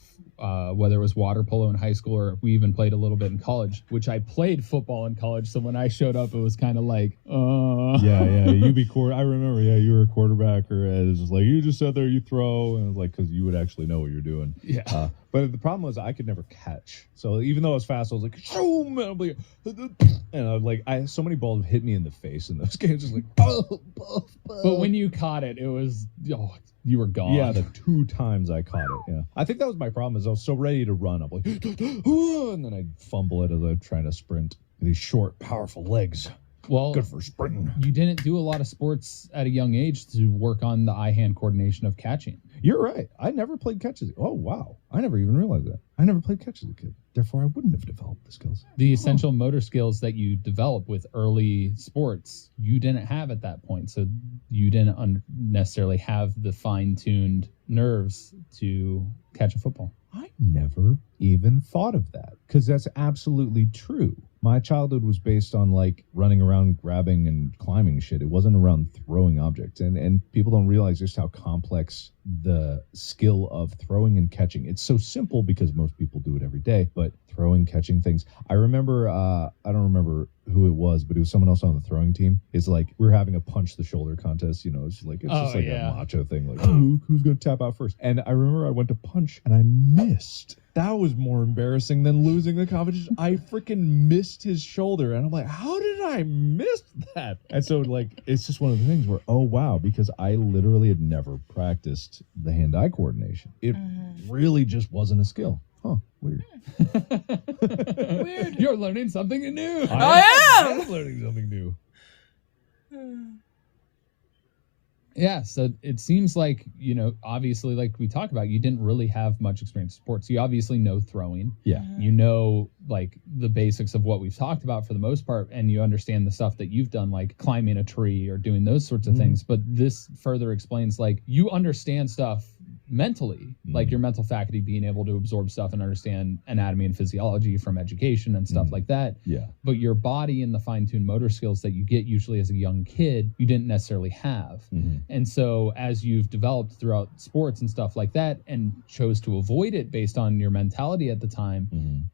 whether it was water polo in high school or we even played a little bit in college, which I played football in college. So when I showed up, it was kind of like, Yeah, you be I remember, you were a quarterback, or it was just like, you just sat there, you throw, and it was like, because you would actually know what you're doing. Yeah. But the problem was I could never catch. So even though I was fast, I was like, shoom, and I'd be, and I would like, so many balls hit me in the face in those games, just like, But when you caught it, it was, you were gone. Yeah, the 2 times I caught it. Yeah, I think that was my problem. Is I was so ready to run, I'm like, and then I'd fumble it as I'm trying to sprint. These short, powerful legs. Well, Good for sprinting. You didn't do a lot of sports at a young age to work on the eye-hand coordination of catching. You're right. I never played catch as Oh, wow. I never even realized that. I never played catch as a kid. Therefore, I wouldn't have developed the skills. The essential motor skills that you develop with early sports, you didn't have at that point. So you didn't necessarily have the fine-tuned nerves to catch a football. I never even thought of that, because that's absolutely true. My childhood was based on like running around, grabbing and climbing shit. It wasn't around throwing objects. And people don't realize just how complex the skill of throwing and catching. It's so simple because most people do it every day, but throwing, catching things. I remember, I don't remember who it was, but it was someone else on the throwing team. It's like we were having a punch the shoulder contest, it's just like a macho thing, like who's gonna tap out first. And I remember I went to punch and I missed. That was more embarrassing than losing the competition. I freaking missed his shoulder, and I'm like, how did I miss that? And so like it's just one of the things where, oh wow, because I literally had never practiced the hand-eye coordination. It really just wasn't a skill. Huh, weird. Weird. You're learning something new. I am learning something new. Yeah, so it seems like, obviously, like we talked about, you didn't really have much experience in sports. You obviously know throwing. Yeah. You know, like, the basics of what we've talked about for the most part, and you understand the stuff that you've done, like climbing a tree or doing those sorts of things. But this further explains, like, you understand stuff mentally, like your mental faculty being able to absorb stuff and understand anatomy and physiology from education and stuff like that. Yeah. But your body and the fine-tuned motor skills that you get usually as a young kid, you didn't necessarily have. And so as you've developed throughout sports and stuff like that and chose to avoid it based on your mentality at the time,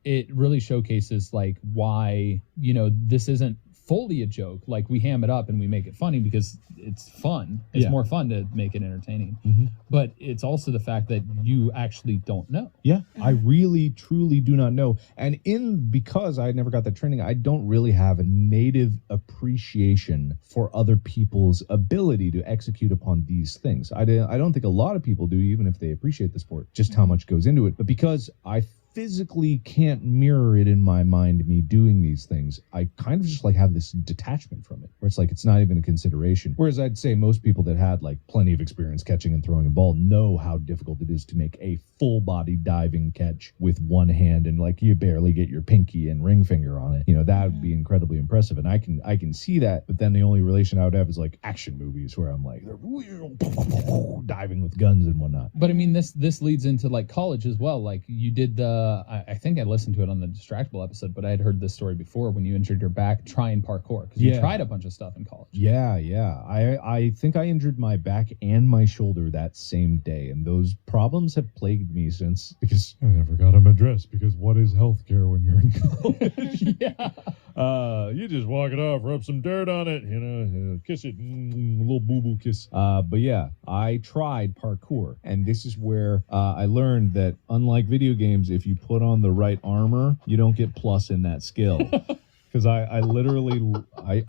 it really showcases like why, this isn't fully a joke. Like, we ham it up and we make it funny because it's fun. It's more fun to make it entertaining. But it's also the fact that you actually don't know. Yeah, I really, truly do not know. And because I never got that training, I don't really have a native appreciation for other people's ability to execute upon these things. I don't think a lot of people do, even if they appreciate the sport, just how much goes into it. But because I physically can't mirror it in my mind, me doing these things, I kind of just like have this detachment from it, where it's like it's not even a consideration. Whereas I'd say most people that had like plenty of experience catching and throwing a ball know how difficult it is to make a full body diving catch with one hand, and like you barely get your pinky and ring finger on it. That would be incredibly impressive, and I can see that. But then the only relation I would have is like action movies where I'm like they're diving with guns and whatnot. But I mean, this leads into like college as well. Like, you did I think I listened to it on the Distractable episode, but I had heard this story before when you injured your back trying parkour, because you tried a bunch of stuff in college. Yeah. I think I injured my back and my shoulder that same day, and those problems have plagued me since, because I never got them addressed, because what is healthcare when you're in college? You just walk it off, rub some dirt on it, kiss it, a little boo-boo kiss. But yeah, I tried parkour, and this is where I learned that unlike video games, if you put on the right armor, you don't get plus in that skill. Because I literally,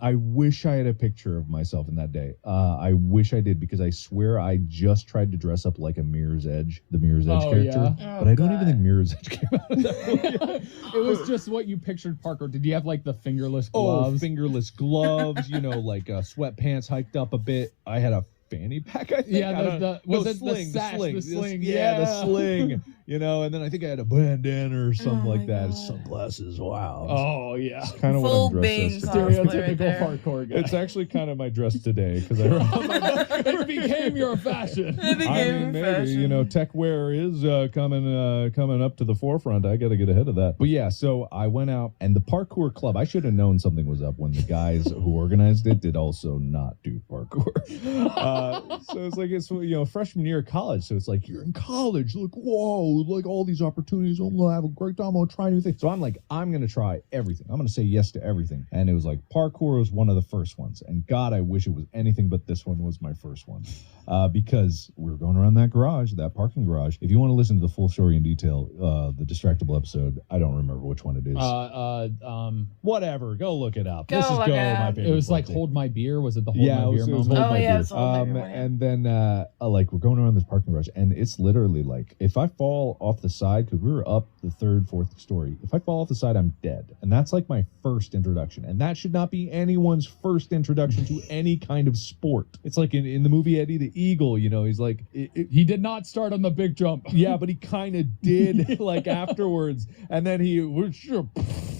I wish I had a picture of myself in that day. I wish I did, because I swear I just tried to dress up like a Mirror's Edge, the Mirror's Edge character. Yeah. But I don't even think Mirror's Edge came out of that movie. It was just what you pictured parkour. Did you have like the fingerless gloves? Oh, fingerless gloves, like sweatpants hiked up a bit. I had a fanny pack, I think. Yeah, the sling. The sling. Yeah, the sling. And then I think I had a bandana or something like that. God. Sunglasses. Wow. Oh yeah, It's kind of what Full I'm dressed Bing as. stereotypical there. parkour guy. It's actually kind of my dress today, because It became your fashion. It became maybe fashion. tech wear is coming up to the forefront. I got to get ahead of that. But yeah, so I went out, and the parkour club, I should have known something was up when the guys who organized it did also not do parkour. So it's like, it's freshman year of college, so it's like, you're in college, like, whoa, like all these opportunities. I'm going to have a great time. I'm going to try new things. So I'm like, I'm going to try everything. I'm going to say yes to everything. And it was like parkour was one of the first ones. And God, I wish it was anything but this one was my first one. Because we were going around that garage, that parking garage. If you want to listen to the full story in detail, the Distractable episode, I don't remember which one it is. Whatever. Go look it up. Go This is look Go, it up. my favorite. It was like party. Hold My Beer. Was it the Hold Yeah, My it Beer was moment? Hold Oh, My yeah, Beer. it was Hold My Beer, yeah. And then like we're going around this parking garage, and it's literally like if I fall off the side, because we were up the third, fourth story, if I fall off the side, I'm dead. And that's like my first introduction, and that should not be anyone's first introduction to any kind of sport. It's like in the movie Eddie the Eagle, you know, he's like He did not start on the big jump. yeah, but he kind of did like afterwards, and then he was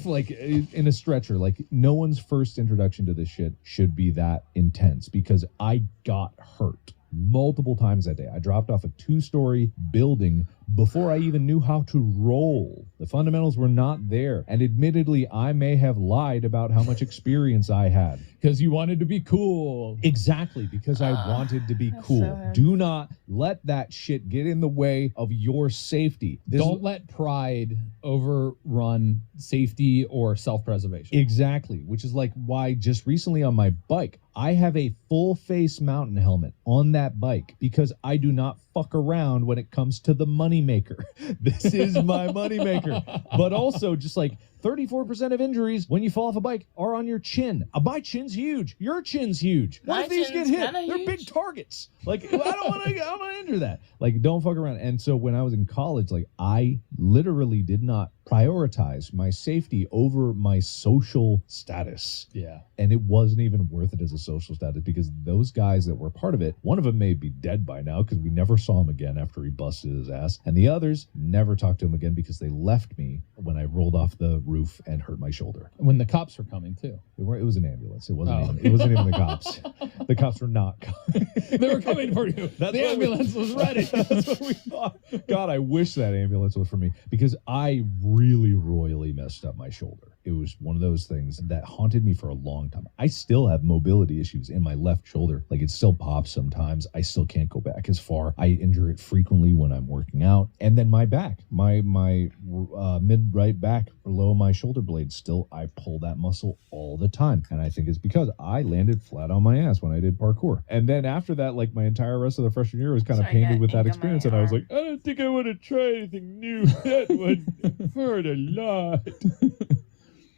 like in a stretcher. Like no one's first introduction to this shit should be that intense, because I got hurt multiple times that day. I dropped off a 2-story building before I even knew how to roll. The fundamentals were not there, and admittedly, I may have lied about how much experience I had. Because you wanted to be cool. Exactly, because I wanted to be that's cool. so hard. Do not let that shit get in the way of your safety. Don't let pride overrun safety or self-preservation. Exactly, which is like why just recently on my bike, I have a full face mountain helmet on that bike, because I do not fuck around when it comes to the money maker. This is my money maker. But also just like 34% of injuries when you fall off a bike are on your chin. My chin's huge. Your chin's huge. What My if these get chin's hit? kinda They're huge. big targets. Like I don't want to injure that. Like don't fuck around. And so when I was in college, like I literally did not prioritize my safety over my social status. Yeah. And it wasn't even worth it as a social status, because those guys that were part of it, one of them may be dead by now because we never saw him again after he busted his ass. And the others never talked to him again because they left me when I rolled off the roof and hurt my shoulder. When the cops were coming too. It was an ambulance. It wasn't, Oh. it wasn't even the cops. The cops were not coming. They were coming for you. That's The what ambulance was ready. That's what we thought. God, I wish that ambulance was for me, because I really royally messed up my shoulder. It was one of those things that haunted me for a long time. I still have mobility issues in my left shoulder. Like it still pops sometimes. I still can't go back as far. I injure it frequently when I'm working out. And then my back, my mid right back below my shoulder blade, still I pull that muscle all the time. And I think it's because I landed flat on my ass when I did parkour. And then after that, like my entire rest of the freshman year was kind of Sorry, I painted got with that ink on my experience. And I was arm. like, I don't think I want to try anything new. That would hurt a lot.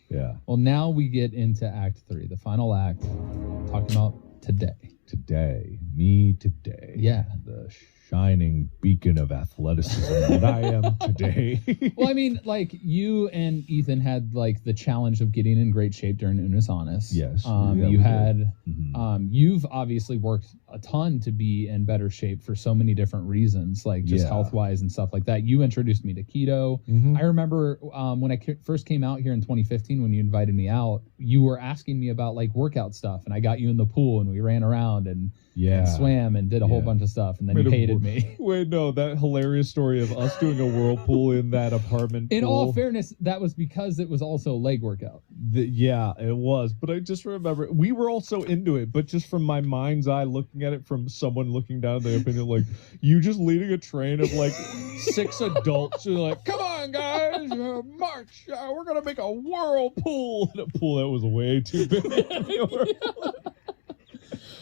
Yeah. Well, now we get into Act 3, the final act, talking about today. Today, me today. Yeah. The shining beacon of athleticism that I am today. Well, I mean, like you and Ethan had like the challenge of getting in great shape during Unis Honest. Yes. Yeah, You we had, Mhm. you've obviously worked a ton to be in better shape for so many different reasons, like just Yeah. health wise and stuff like that. You introduced me to keto. Mhm. I remember when I first came out here in 2015, when you invited me out, you were asking me about like workout stuff, and I got you in the pool and we ran around and Yeah. swam and did a whole Yeah. bunch of stuff, and then Made you a hated wo- me. Wait, no, that hilarious story of us doing a whirlpool in that apartment In pool. all fairness, that was because it was also leg workout. Yeah, it was. But I just remember we were all so into it, but just from my mind's eye looking at it from someone looking down the opinion, like you just leading a train of like 6 adults. You're like, come on, guys, march. We're going to make a whirlpool. In a pool that was way too big.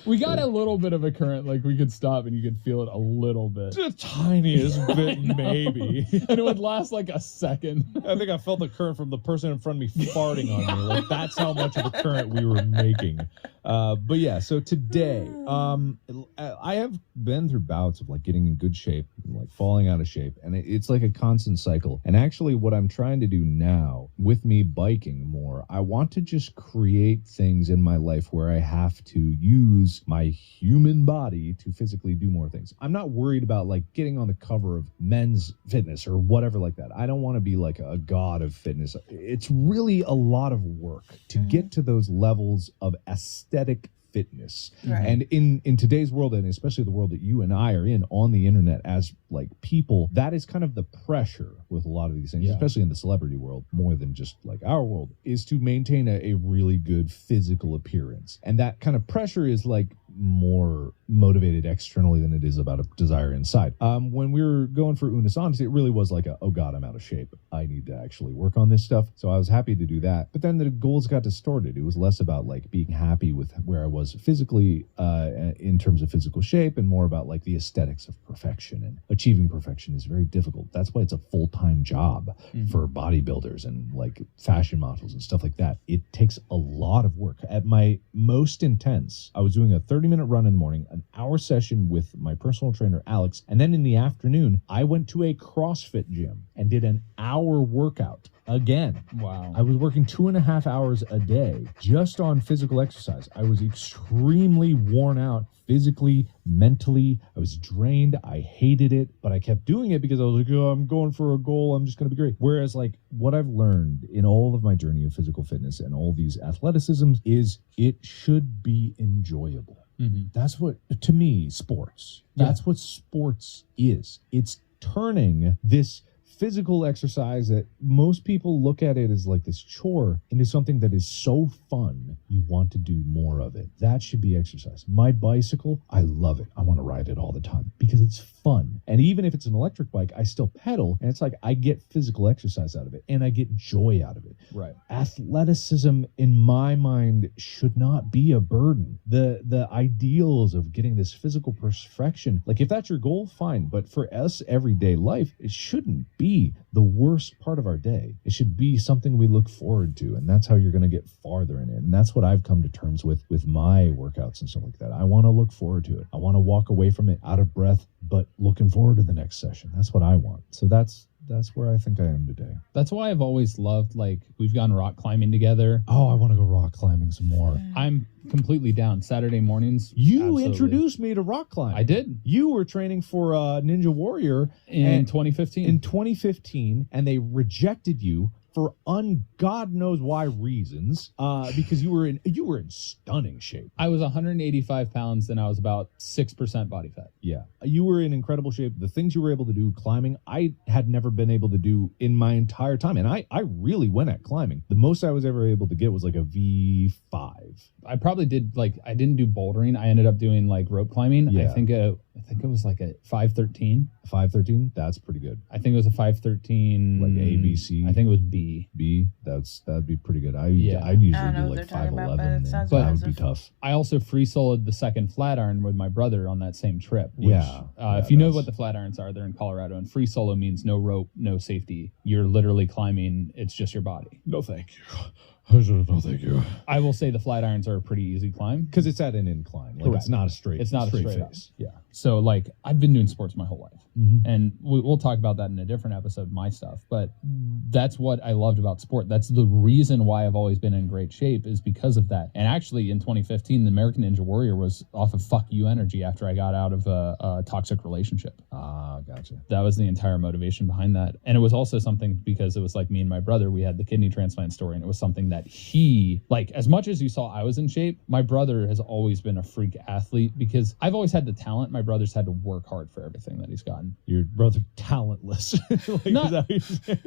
We got a little bit of a current, like we could stop and you could feel it a little bit. The tiniest bit, maybe. And it would last like a second. I think I felt the current from the person in front of me farting on me. Like that's how much of a current we were making. But yeah, so today, I have been through bouts of like getting in good shape, and, like falling out of shape, and it's like a constant cycle. And actually, what I'm trying to do now with me biking more, I want to just create things in my life where I have to use my human body to physically do more things. I'm not worried about like getting on the cover of Men's Fitness or whatever like that. I don't want to be like a god of fitness. It's really a lot of work to get to those levels of aesthetic fitness. Right. And in today's world, and especially the world that you and I are in on the internet as like people, that is kind of the pressure with a lot of these things, Yeah. especially in the celebrity world, more than just like our world, is to maintain a really good physical appearance. And that kind of pressure is like more motivated externally than it is about a desire inside. When we were going for Unis Honest, it really was like oh God, I'm out of shape. I need to actually work on this stuff. So I was happy to do that. But then the goals got distorted. It was less about like being happy with where I was physically in terms of physical shape, and more about like the aesthetics of perfection. And achieving perfection is very difficult. That's why it's a full-time job for bodybuilders and like fashion models and stuff like that. It takes a lot of work. At my most intense, I was doing a 30-minute run in the morning, an hour session with my personal trainer, Alex. And then in the afternoon, I went to a CrossFit gym and did an hour workout again. Wow. I was working 2.5 hours a day just on physical exercise. I was extremely worn out physically, mentally. I was drained. I hated it, but I kept doing it because I was like, oh, I'm going for a goal. I'm just going to be great. Whereas like what I've learned in all of my journey of physical fitness and all these athleticisms is it should be enjoyable. That's what, to me, sports. That's what sports is. It's turning this physical exercise that most people look at it as like this chore into something that is so fun you want to do more of it. That should be exercise. My bicycle, I love it. I want to ride it all the time because it's fun. And even if it's an electric bike, I still pedal, and it's like I get physical exercise out of it and I get joy out of it. Right. Athleticism in my mind should not be a burden. The ideals of getting this physical perfection, like if that's your goal, fine, but for us everyday life, it shouldn't be the worst part of our day. It should be something we look forward to, and that's how you're going to get farther in it. And that's what I've come to terms with my workouts and stuff like that. I want to look forward to it. I want to walk away from it out of breath, but looking forward to the next session. That's what I want. So that's where I think I am today. That's why I've always loved, like, we've gone rock climbing together. Oh, I want to go rock climbing some more. I'm completely down. Saturday mornings. You absolutely. Introduced me to rock climbing. I did. You were training for Ninja Warrior in 2015. In 2015, and they rejected you for God knows why reasons, because you were in stunning shape. I was 185 pounds and I was about 6% body fat. Yeah, you were in incredible shape. The things you were able to do climbing, I had never been able to do in my entire time, and I really went at climbing. The most I was ever able to get was like a V5. I probably did, like, I didn't do bouldering. I ended up doing like rope climbing. Yeah. I think it was like a 513. 513, that's pretty good. I think it was a 513. Like A, B, C. I think it was B. That'd be pretty good. I'd I usually don't know do what like they're talking about, 511. but it sounds That would be impressive. tough. I also free soloed the second flat iron with my brother on that same trip. Which, Yeah, if you know what the flat irons are, they're in Colorado, and free solo means no rope, no safety. You're literally climbing. It's just your body. No, thank you. No, thank you. I will say the flat irons are a pretty easy climb. Because it's at an incline. Like, Correct. it's not a straight. It's not a straight up. face. Yeah. So like I've been doing sports my whole life. Mm-hmm. And we'll talk about that in a different episode, my stuff. But that's what I loved about sport. That's the reason why I've always been in great shape, is because of that. And actually, in 2015, the American Ninja Warrior was off of fuck you energy after I got out of a toxic relationship. Ah, gotcha. That was the entire motivation behind that. And it was also something because it was like me and my brother, we had the kidney transplant story. And it was something that he, like, as much as you saw I was in shape, my brother has always been a freak athlete because I've always had the talent. My brother's had to work hard for everything that he's gotten. Your brother talentless. Like,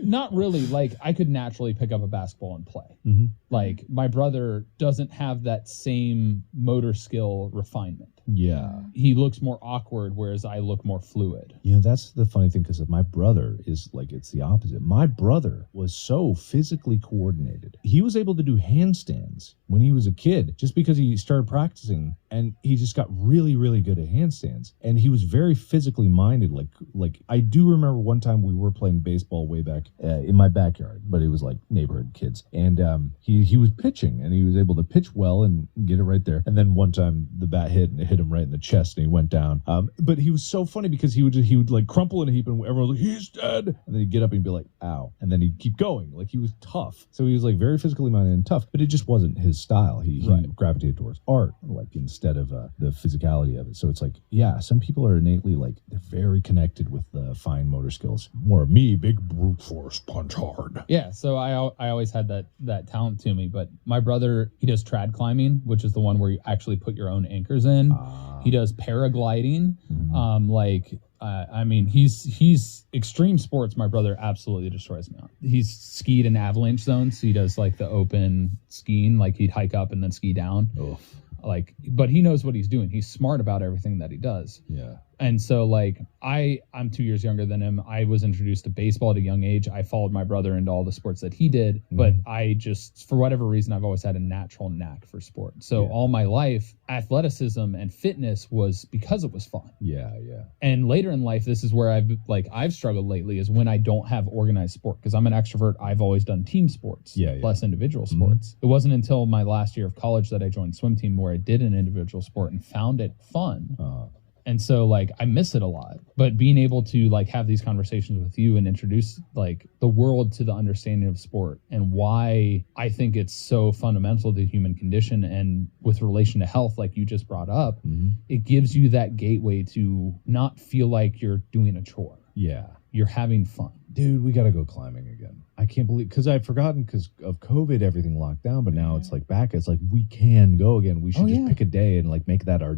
Not really. Like, I could naturally pick up a basketball and play. Mm-hmm. Like, my brother doesn't have that same motor skill refinement. Yeah. He looks more awkward, whereas I look more fluid. You know, that's the funny thing, because my brother is like, it's the opposite. My brother was so physically coordinated. He was able to do handstands when he was a kid just because he started practicing, and he just got really, really good at handstands. And he was very physically minded. Like I do remember one time we were playing baseball way back in my backyard, but it was like neighborhood kids. And he was pitching, and he was able to pitch well and get it right there. And then one time the bat hit, and it hit him right in the chest, and he went down. But he was so funny because he would like crumple in a heap, and everyone was like, he's dead. And then he'd get up and he'd be like, ow. And then he'd keep going. Like, he was tough. So he was like very physically minded and tough, but it just wasn't his style. He gravitated towards art, like, instead of the physicality of it. So it's like, yeah, some people are innately like, they're very connected with the fine motor skills. More me, big brute force, punch hard. Yeah, so I always had that talent to me. But my brother, he does trad climbing, which is the one where you actually put your own anchors in. He does paragliding. I mean, he's extreme sports. My brother absolutely destroys me on. He's skied in avalanche zones, so he does like the open skiing, like he'd hike up and then ski down. Oof. Like, but he knows what he's doing. He's smart about everything that he does. Yeah. And so, like, I'm 2 years younger than him. I was introduced to baseball at a young age. I followed my brother into all the sports that he did, but I just, for whatever reason, I've always had a natural knack for sport. So all my life, athleticism and fitness was because it was fun. Yeah, yeah. And later in life, this is where I've struggled lately, is when I don't have organized sport, because I'm an extrovert. I've always done team sports, plus individual sports. It wasn't until my last year of college that I joined swim team, where I did an individual sport and found it fun. And so, like, I miss it a lot. But being able to, like, have these conversations with you and introduce, like, the world to the understanding of sport and why I think it's so fundamental to the human condition, and with relation to health, like you just brought up, it gives you that gateway to not feel like you're doing a chore. Yeah. You're having fun. Dude, we got to go climbing again. I can't believe, because I'd forgotten because of COVID, everything locked down, but now it's like back. It's like we can go again. We should just pick a day and like make that our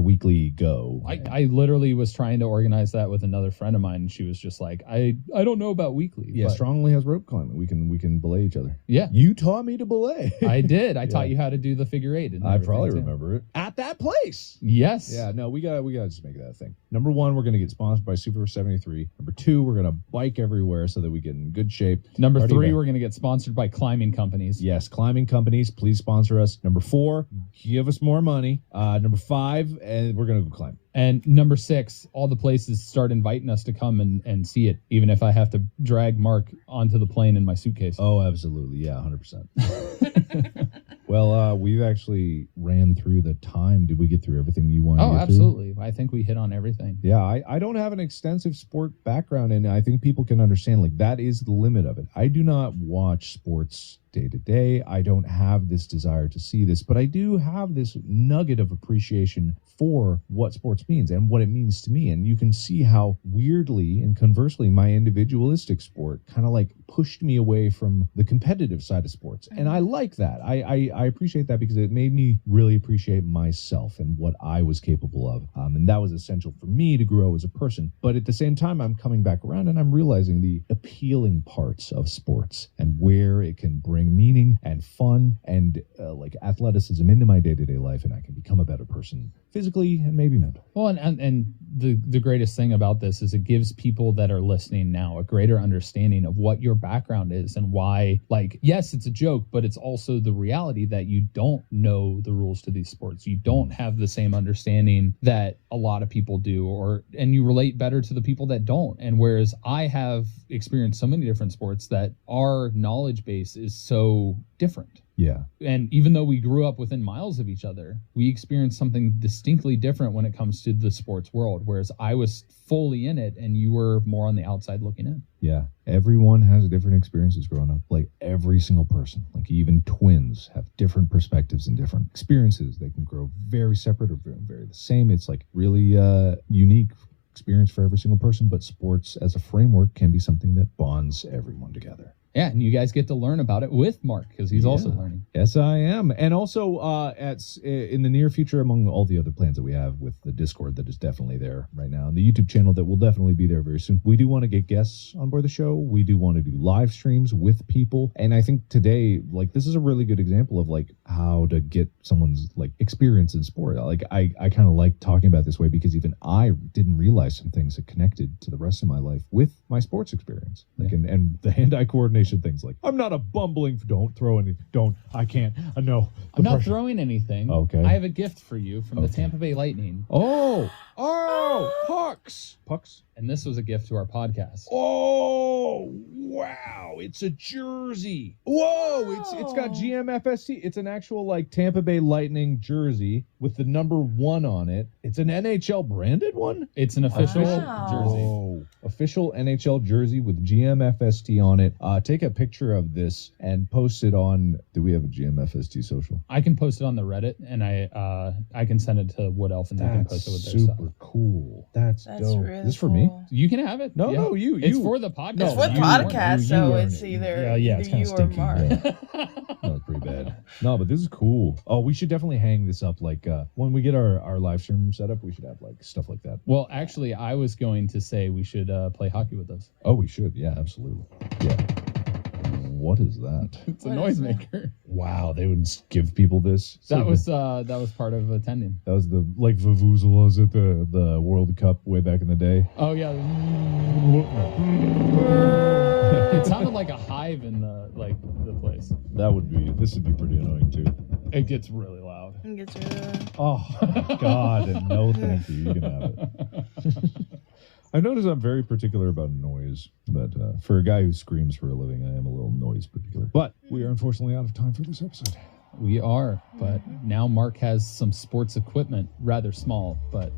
weekly go. I literally was trying to organize that with another friend of mine, and she was just like, I don't know about weekly. Yeah, Strongly has rope climbing. We can belay each other. Yeah. You taught me to belay. I did. I taught you how to do the figure eight. And I probably remember it. At that place. Yes. Yeah, no, we gotta just make that a thing. Number 1, we're gonna get sponsored by Super 73. Number 2, we're gonna bike everywhere so that we get in good shape. Number 3, we're going to get sponsored by climbing companies. Yes, climbing companies, please sponsor us. Number 4, give us more money. Number 5, and we're going to go climb. And number 6, all the places start inviting us to come and see it, even if I have to drag Mark onto the plane in my suitcase. Oh, absolutely. Yeah, 100%. Well, we've actually ran through the time. Did we get through everything you wanted to get absolutely. through? I think we hit on everything. Yeah, I don't have an extensive sport background, and I think people can understand, like, that is the limit of it. I do not watch sports day to day. I don't have this desire to see this, but I do have this nugget of appreciation for what sports means and what it means to me. And you can see how weirdly and conversely my individualistic sport kind of like pushed me away from the competitive side of sports. And I like that. I appreciate that because it made me really appreciate myself and what I was capable of. And that was essential for me to grow as a person. But at the same time, I'm coming back around and I'm realizing the appealing parts of sports and where it can bring meaning and fun and like athleticism into my day-to-day life, and I can become a better person physically and maybe mentally. Well, and the greatest thing about this is it gives people that are listening now a greater understanding of what your background is and why, like, yes, it's a joke, but it's also the reality that you don't know the rules to these sports. You don't have the same understanding that a lot of people do, and you relate better to the people that don't. And whereas I have experienced so many different sports that our knowledge base is so different. Yeah. And even though we grew up within miles of each other, we experienced something distinctly different when it comes to the sports world, whereas I was fully in it and you were more on the outside looking in. Yeah. Everyone has different experiences growing up. Like every single person, like even twins have different perspectives and different experiences. They can grow very separate or very the same. It's like really unique experience for every single person, but sports as a framework can be something that bonds everyone together. Yeah, and you guys get to learn about it with Mark because he's also learning. Yes, I am. And also in the near future, among all the other plans that we have with the Discord that is definitely there right now, and the YouTube channel that will definitely be there very soon, we do want to get guests on board the show. We do want to do live streams with people. And I think today, like, this is a really good example of like how to get someone's like experience in sport. Like I kind of like talking about this way because even I didn't realize some things that connected to the rest of my life with my sports experience. Like and the hand-eye coordination things, like I'm not a bumbling, I can't, no. I'm not throwing anything. Okay. I have a gift for you from the Tampa Bay Lightning. Oh, pucks. And this was a gift to our podcast. Oh, wow. It's a jersey. Whoa, it's got GMFST. It's an actual like Tampa Bay Lightning jersey with the number 1 on it. It's an NHL branded one? It's an official jersey. Oh, official NHL jersey with GMFST on it. Take a picture of this and post it on, do we have a GMFST social? I can post it on the Reddit, and I can send it to Wood Elf, and they can post it with their stuff. Super cool. That's dope. Really Is this for cool. me? You can have it. No, you. It's for the podcast. It's for the podcast, so it's either it's you or stinky. Mark. Yeah. No, it's pretty bad. No, but this is cool. Oh, we should definitely hang this up. Like when we get our live stream set up, we should have like stuff like that. Well, actually, I was going to say we should play hockey with us. Oh, we should. Yeah, absolutely. Yeah. What is that? It's a What is that? noisemaker. Wow, they would give people this. It's That like was part of attending. that was the like vuvuzelas at the World Cup way back in the day. Oh yeah. It sounded like a hive in the place. This would be pretty annoying too. It gets really loud. It gets rid Oh God, no, thank you. You can have it. I notice I'm very particular about noise, but for a guy who screams for a living, I am a little noise particular. But we are unfortunately out of time for this episode. We are, but now Mark has some sports equipment, rather small, but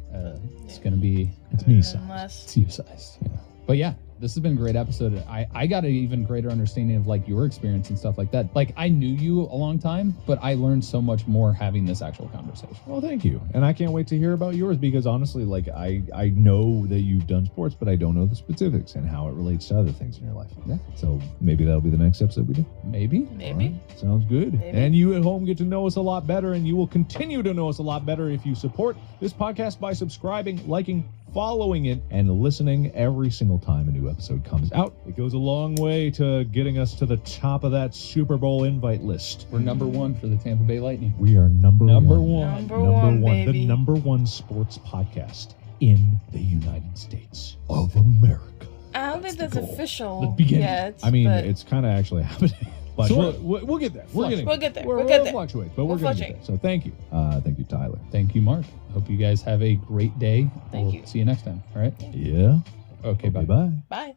it's gonna be It's me size. Unless it's you sized. Yeah. But yeah, this has been a great episode. I got an even greater understanding of like your experience and stuff like that. Like I knew you a long time, but I learned so much more having this actual conversation. Well, thank you. And I can't wait to hear about yours because honestly, like I know that you've done sports, but I don't know the specifics and how it relates to other things in your life. Yeah. So maybe that'll be the next episode we do. Maybe. maybe. All right. Sounds good. Maybe. And you at home get to know us a lot better, and you will continue to know us a lot better if you support this podcast by subscribing, liking, following it, and listening every single time a new episode comes out. It goes a long way to getting us to the top of that Super Bowl invite list. We're number one for the Tampa Bay Lightning. We are number Number one. one. Number one, The baby. number one sports podcast in the United States of America. I don't think the that's goal. official The beginning. yet. I mean, but it's kind of actually happening. But Sort we'll get there. We'll get there. We'll get there. Fluctuate, but We'll we're going to get fluctuate. there. So thank you. Thank you, Tyler. Thank you, Mark. Hope you guys have a great day. Thank We'll you. See you next time. All right. Yeah. Okay. Bye. Bye. Bye.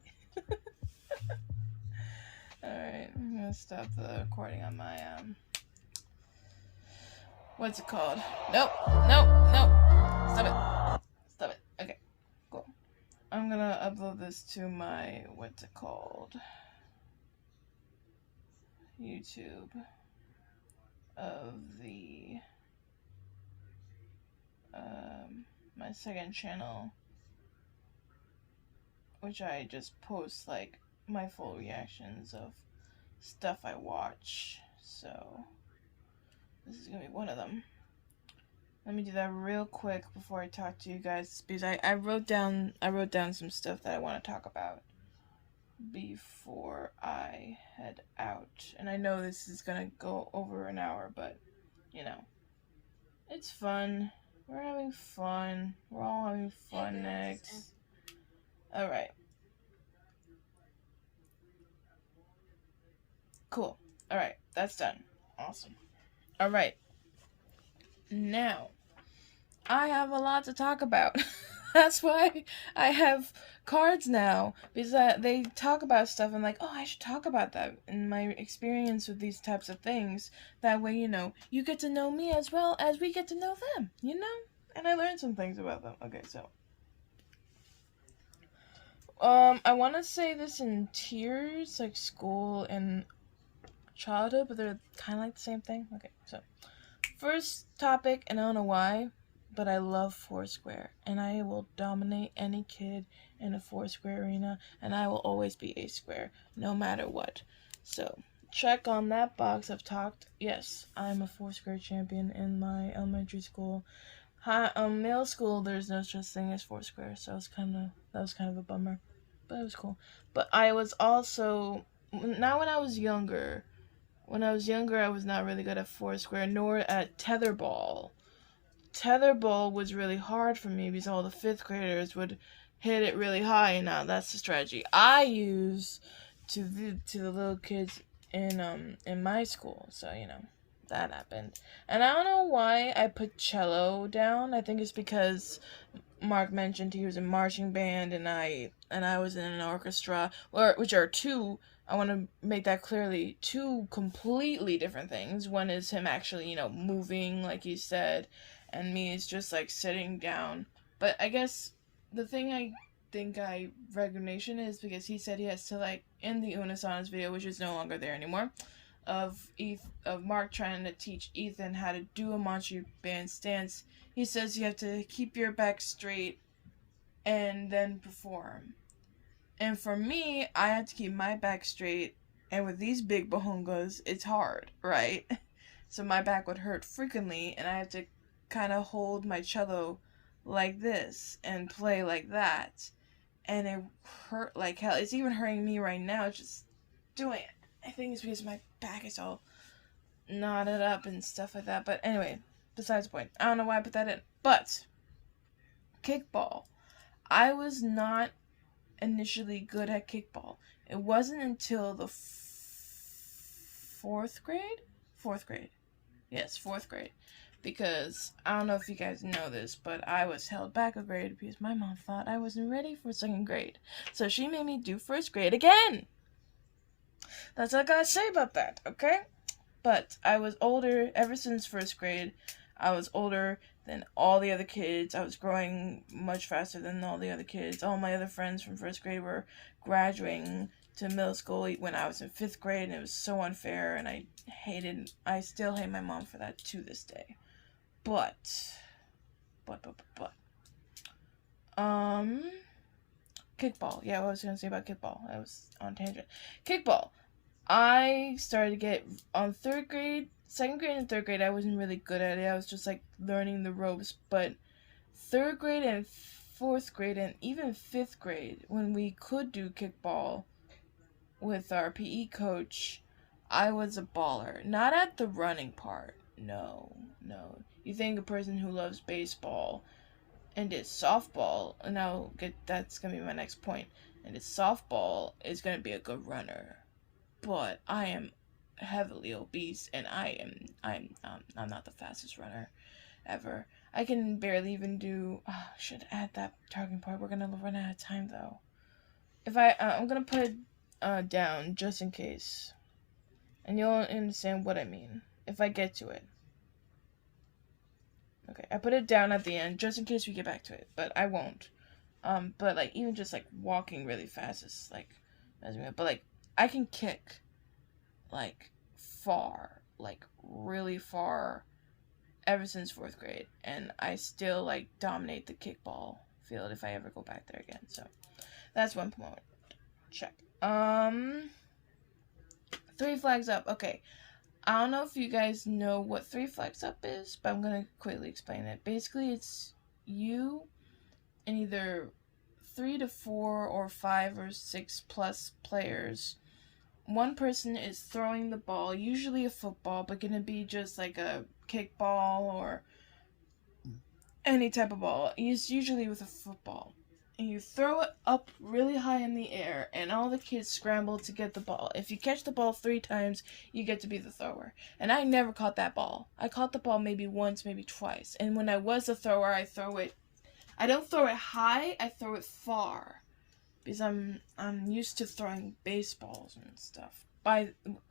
Alright, I'm gonna stop the recording on my what's it called? Nope. Stop it. Okay, cool. I'm gonna upload this to my what's it called? YouTube of the my second channel, which I just post like my full reactions of stuff I watch. So this is gonna be one of them. Let me do that real quick before I talk to you guys because I wrote down some stuff that I want to talk about before I head out. And I know this is gonna go over an hour, but you know, it's fun. We're having fun. We're all having fun next. Alright. Cool. Alright, that's done. Awesome. Alright. Now, I have a lot to talk about. That's why I have cards now. Because they talk about stuff and like, oh, I should talk about that in my experience with these types of things. That way, you know, you get to know me as well as we get to know them, you know? And I learned some things about them. Okay, so. I want to say this in tiers, like school and childhood, but they're kind of like the same thing. Okay, so first topic, and I don't know why, but I love Foursquare, and I will dominate any kid in a Foursquare arena, and I will always be a square, no matter what. So check on that box. I've talked. Yes, I'm a Foursquare champion in my elementary school. Middle school, there's no such thing as Foursquare, so that was kind of a bummer, but it was cool. But I was also not when I was younger. When I was younger, I was not really good at Foursquare, nor at Tetherball. Tetherball was really hard for me because all the 5th graders would hit it really high, and now that's the strategy I use to the little kids in my school. So you know. That happened. And I don't know why I put cello down. I think it's because Mark mentioned he was in marching band and I was in an orchestra, which are two, I want to make that clearly, two completely different things. One is him actually, you know, moving like he said, and me is just like sitting down. But I guess the thing I think I recognition is because he said he has to, like, in the Unison's video, which is no longer there anymore, of Mark trying to teach Ethan how to do a marching band stance. He says you have to keep your back straight and then perform. And for me, I have to keep my back straight, and with these big bahungas, it's hard, right? So my back would hurt frequently, and I have to kind of hold my cello like this and play like that. And it hurt like hell. It's even hurting me right now just doing it. I think it's because my back is all knotted up and stuff like that. But anyway, besides the point. I don't know why I put that in. But kickball. I was not initially good at kickball. It wasn't until the fourth grade? Fourth grade. Yes, fourth grade. Because I don't know if you guys know this, but I was held back a grade because my mom thought I wasn't ready for second grade. So she made me do first grade again. That's all I gotta say about that, okay? But I was older ever since first grade. I was older than all the other kids. I was growing much faster than all the other kids. All my other friends from first grade were graduating to middle school when I was in fifth grade, and it was so unfair, and I still hate my mom for that to this day. But, kickball. Yeah, what I was gonna say about kickball. I was on tangent. Kickball. I started to get on second grade and third grade. I wasn't really good at it. I was just like learning the ropes. But third grade and fourth grade and even fifth grade, when we could do kickball with our PE coach, I was a baller. Not at the running part. No. You think a person who loves baseball and did softball, and that's gonna be my next point, and did softball is gonna be a good runner. But I am heavily obese, and I'm not the fastest runner ever. I can barely even do. I should add that talking part. We're gonna run out of time though. If I'm gonna put it down just in case, and you'll understand what I mean if I get to it. Okay, I put it down at the end just in case we get back to it, but I won't. But like even just like walking really fast is like, but like I can kick like far, like really far, ever since fourth grade, and I still like dominate the kickball field if I ever go back there again. So that's one moment. Check. 3 flags up. Okay. I don't know if you guys know what 3 flags up is, but I'm gonna quickly explain it. Basically, it's you and either 3 to 4 or 5 or 6 plus players. One person is throwing the ball, usually a football, but gonna be just like a kickball or any type of ball. It's usually with a football. And you throw it up really high in the air, and all the kids scramble to get the ball. If you catch the ball 3 times, you get to be the thrower. And I never caught that ball. I caught the ball maybe once, maybe twice. And when I was a thrower, I don't throw it high, I throw it far. Because I'm used to throwing baseballs and stuff.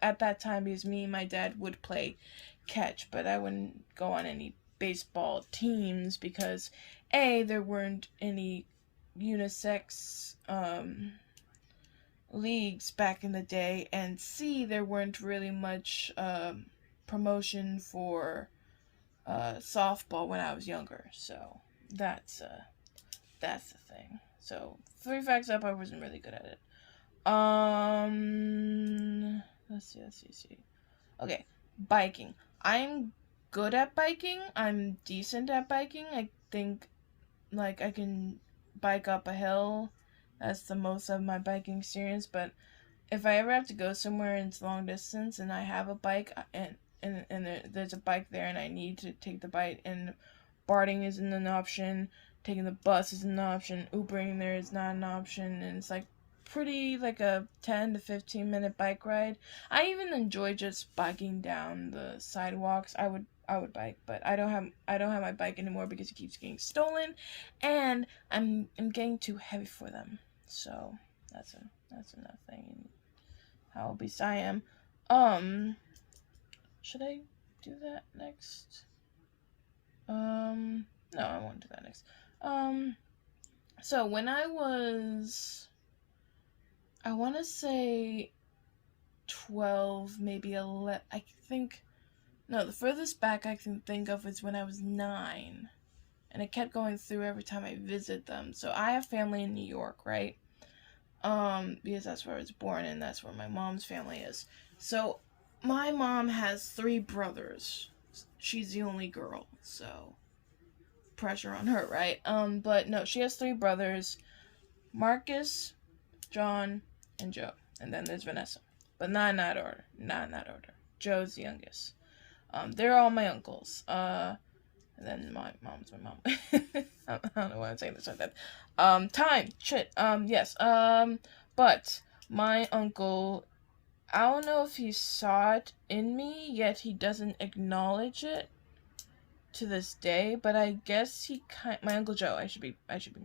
At that time, because me and my dad would play catch, but I wouldn't go on any baseball teams because there weren't any unisex leagues back in the day, and C, there weren't really much promotion for softball when I was younger. So that's the thing. So 3 facts up, I wasn't really good at it. Let's see. Okay, biking. I'm good at biking. I'm decent at biking. I think like I can bike up a hill. That's the most of my biking experience. But if I ever have to go somewhere and it's long distance and I have a bike and there's a bike there and I need to take the bike, and BARTing isn't an option, taking the bus isn't an option, Ubering there is not an option, and it's like pretty like a 10 to 15 minute bike ride. I even enjoy just biking down the sidewalks. I would bike, but I don't have my bike anymore because it keeps getting stolen, and I'm getting too heavy for them. So that's another thing. How obese I am. Should I do that next? No, I won't do that next. So when I was, I want to say 12, maybe 11, I think. No, the furthest back I can think of is when I was 9. And it kept going through every time I visit them. So I have family in New York, right? Because that's where I was born and that's where my mom's family is. So my mom has 3 brothers. She's the only girl, so pressure on her, right? But no, she has 3 brothers. Marcus, John, and Joe. And then there's Vanessa. but not in that order. Not in that order. Joe's the youngest. They're all my uncles. And then my mom's my mom. I don't know why I'm saying this like that. Time. Shit. Yes. But my uncle, I don't know if he saw it in me, yet he doesn't acknowledge it to this day. But I guess my Uncle Joe, I should be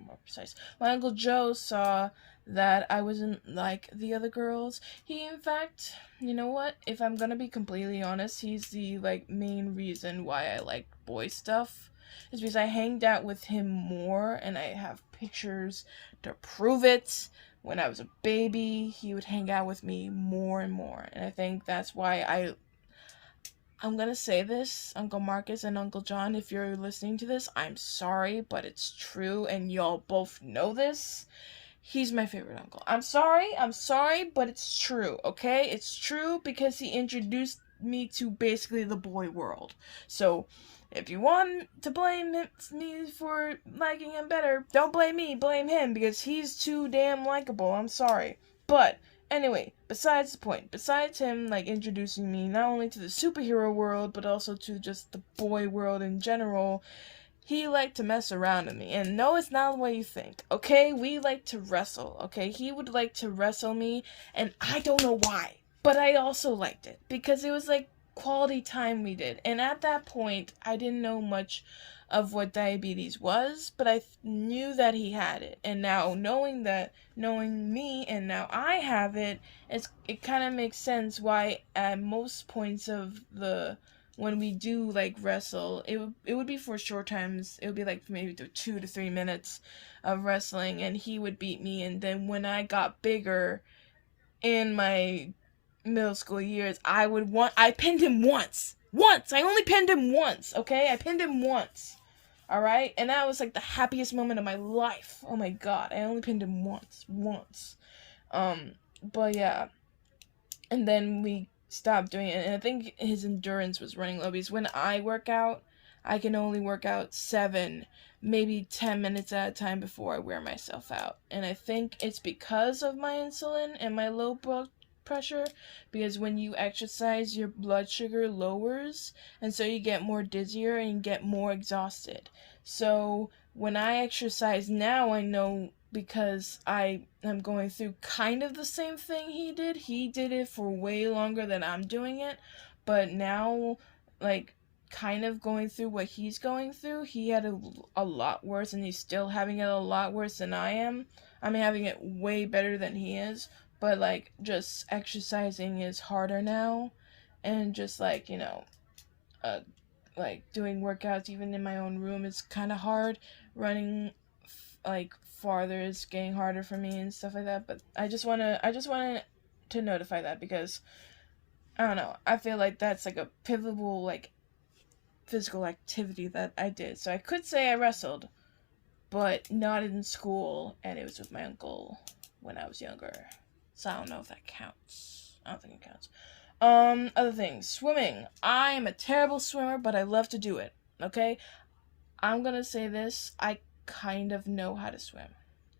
more precise. My Uncle Joe saw that I wasn't like the other girls. He, in fact, you know what? If I'm gonna be completely honest, he's the like main reason why I like boy stuff. Is because I hanged out with him more, and I have pictures to prove it. When I was a baby, he would hang out with me more and more, and I think that's why I'm gonna say this, Uncle Marcus and Uncle John, if you're listening to this, I'm sorry, but it's true, and y'all both know this. He's my favorite uncle. I'm sorry, but it's true, okay? It's true because he introduced me to basically the boy world. So, if you want to blame me for liking him better, don't blame me, blame him, because he's too damn likable. I'm sorry. But, anyway, besides the point, besides him, like, introducing me not only to the superhero world, but also to just the boy world in general, he liked to mess around with me. And no, it's not the way you think, okay? We like to wrestle, okay? He would like to wrestle me, and I don't know why. But I also liked it, because it was, like, quality time we did. And at that point, I didn't know much of what diabetes was, but I knew that he had it. And now, knowing me, and now I have it, it kind of makes sense why at most points of when we do like wrestle, it would be for short times. It would be like maybe 2 to 3 minutes of wrestling, and he would beat me. And then when I got bigger in my middle school years, I pinned him once. I only pinned him once, okay? I pinned him once. Alright? And that was like the happiest moment of my life. Oh my god, I only pinned him once. But yeah. And then we stopped doing it, and I think his endurance was running low, because when I work out, I can only work out 7, maybe 10 minutes at a time before I wear myself out. And I think it's because of my insulin and my low blood pressure, because when you exercise, your blood sugar lowers, and so you get more dizzier and you get more exhausted. So when I exercise now, I know, because I am going through kind of the same thing he did. He did it for way longer than I'm doing it, but now, like, kind of going through what he's going through, he had a lot worse, and he's still having it a lot worse than I am. I'm having it way better than he is, but, like, just exercising is harder now, and just, like, like, doing workouts even in my own room is kind of hard. Running, like, farther is getting harder for me and stuff like that, but I just wanted to notify that, because, I don't know, I feel like that's, like, a pivotal, like, physical activity that I did. So I could say I wrestled, but not in school, and it was with my uncle when I was younger. So I don't know if that counts. I don't think it counts. Other things. Swimming. I am a terrible swimmer, but I love to do it. Okay? I'm gonna say this. I kind of know how to swim.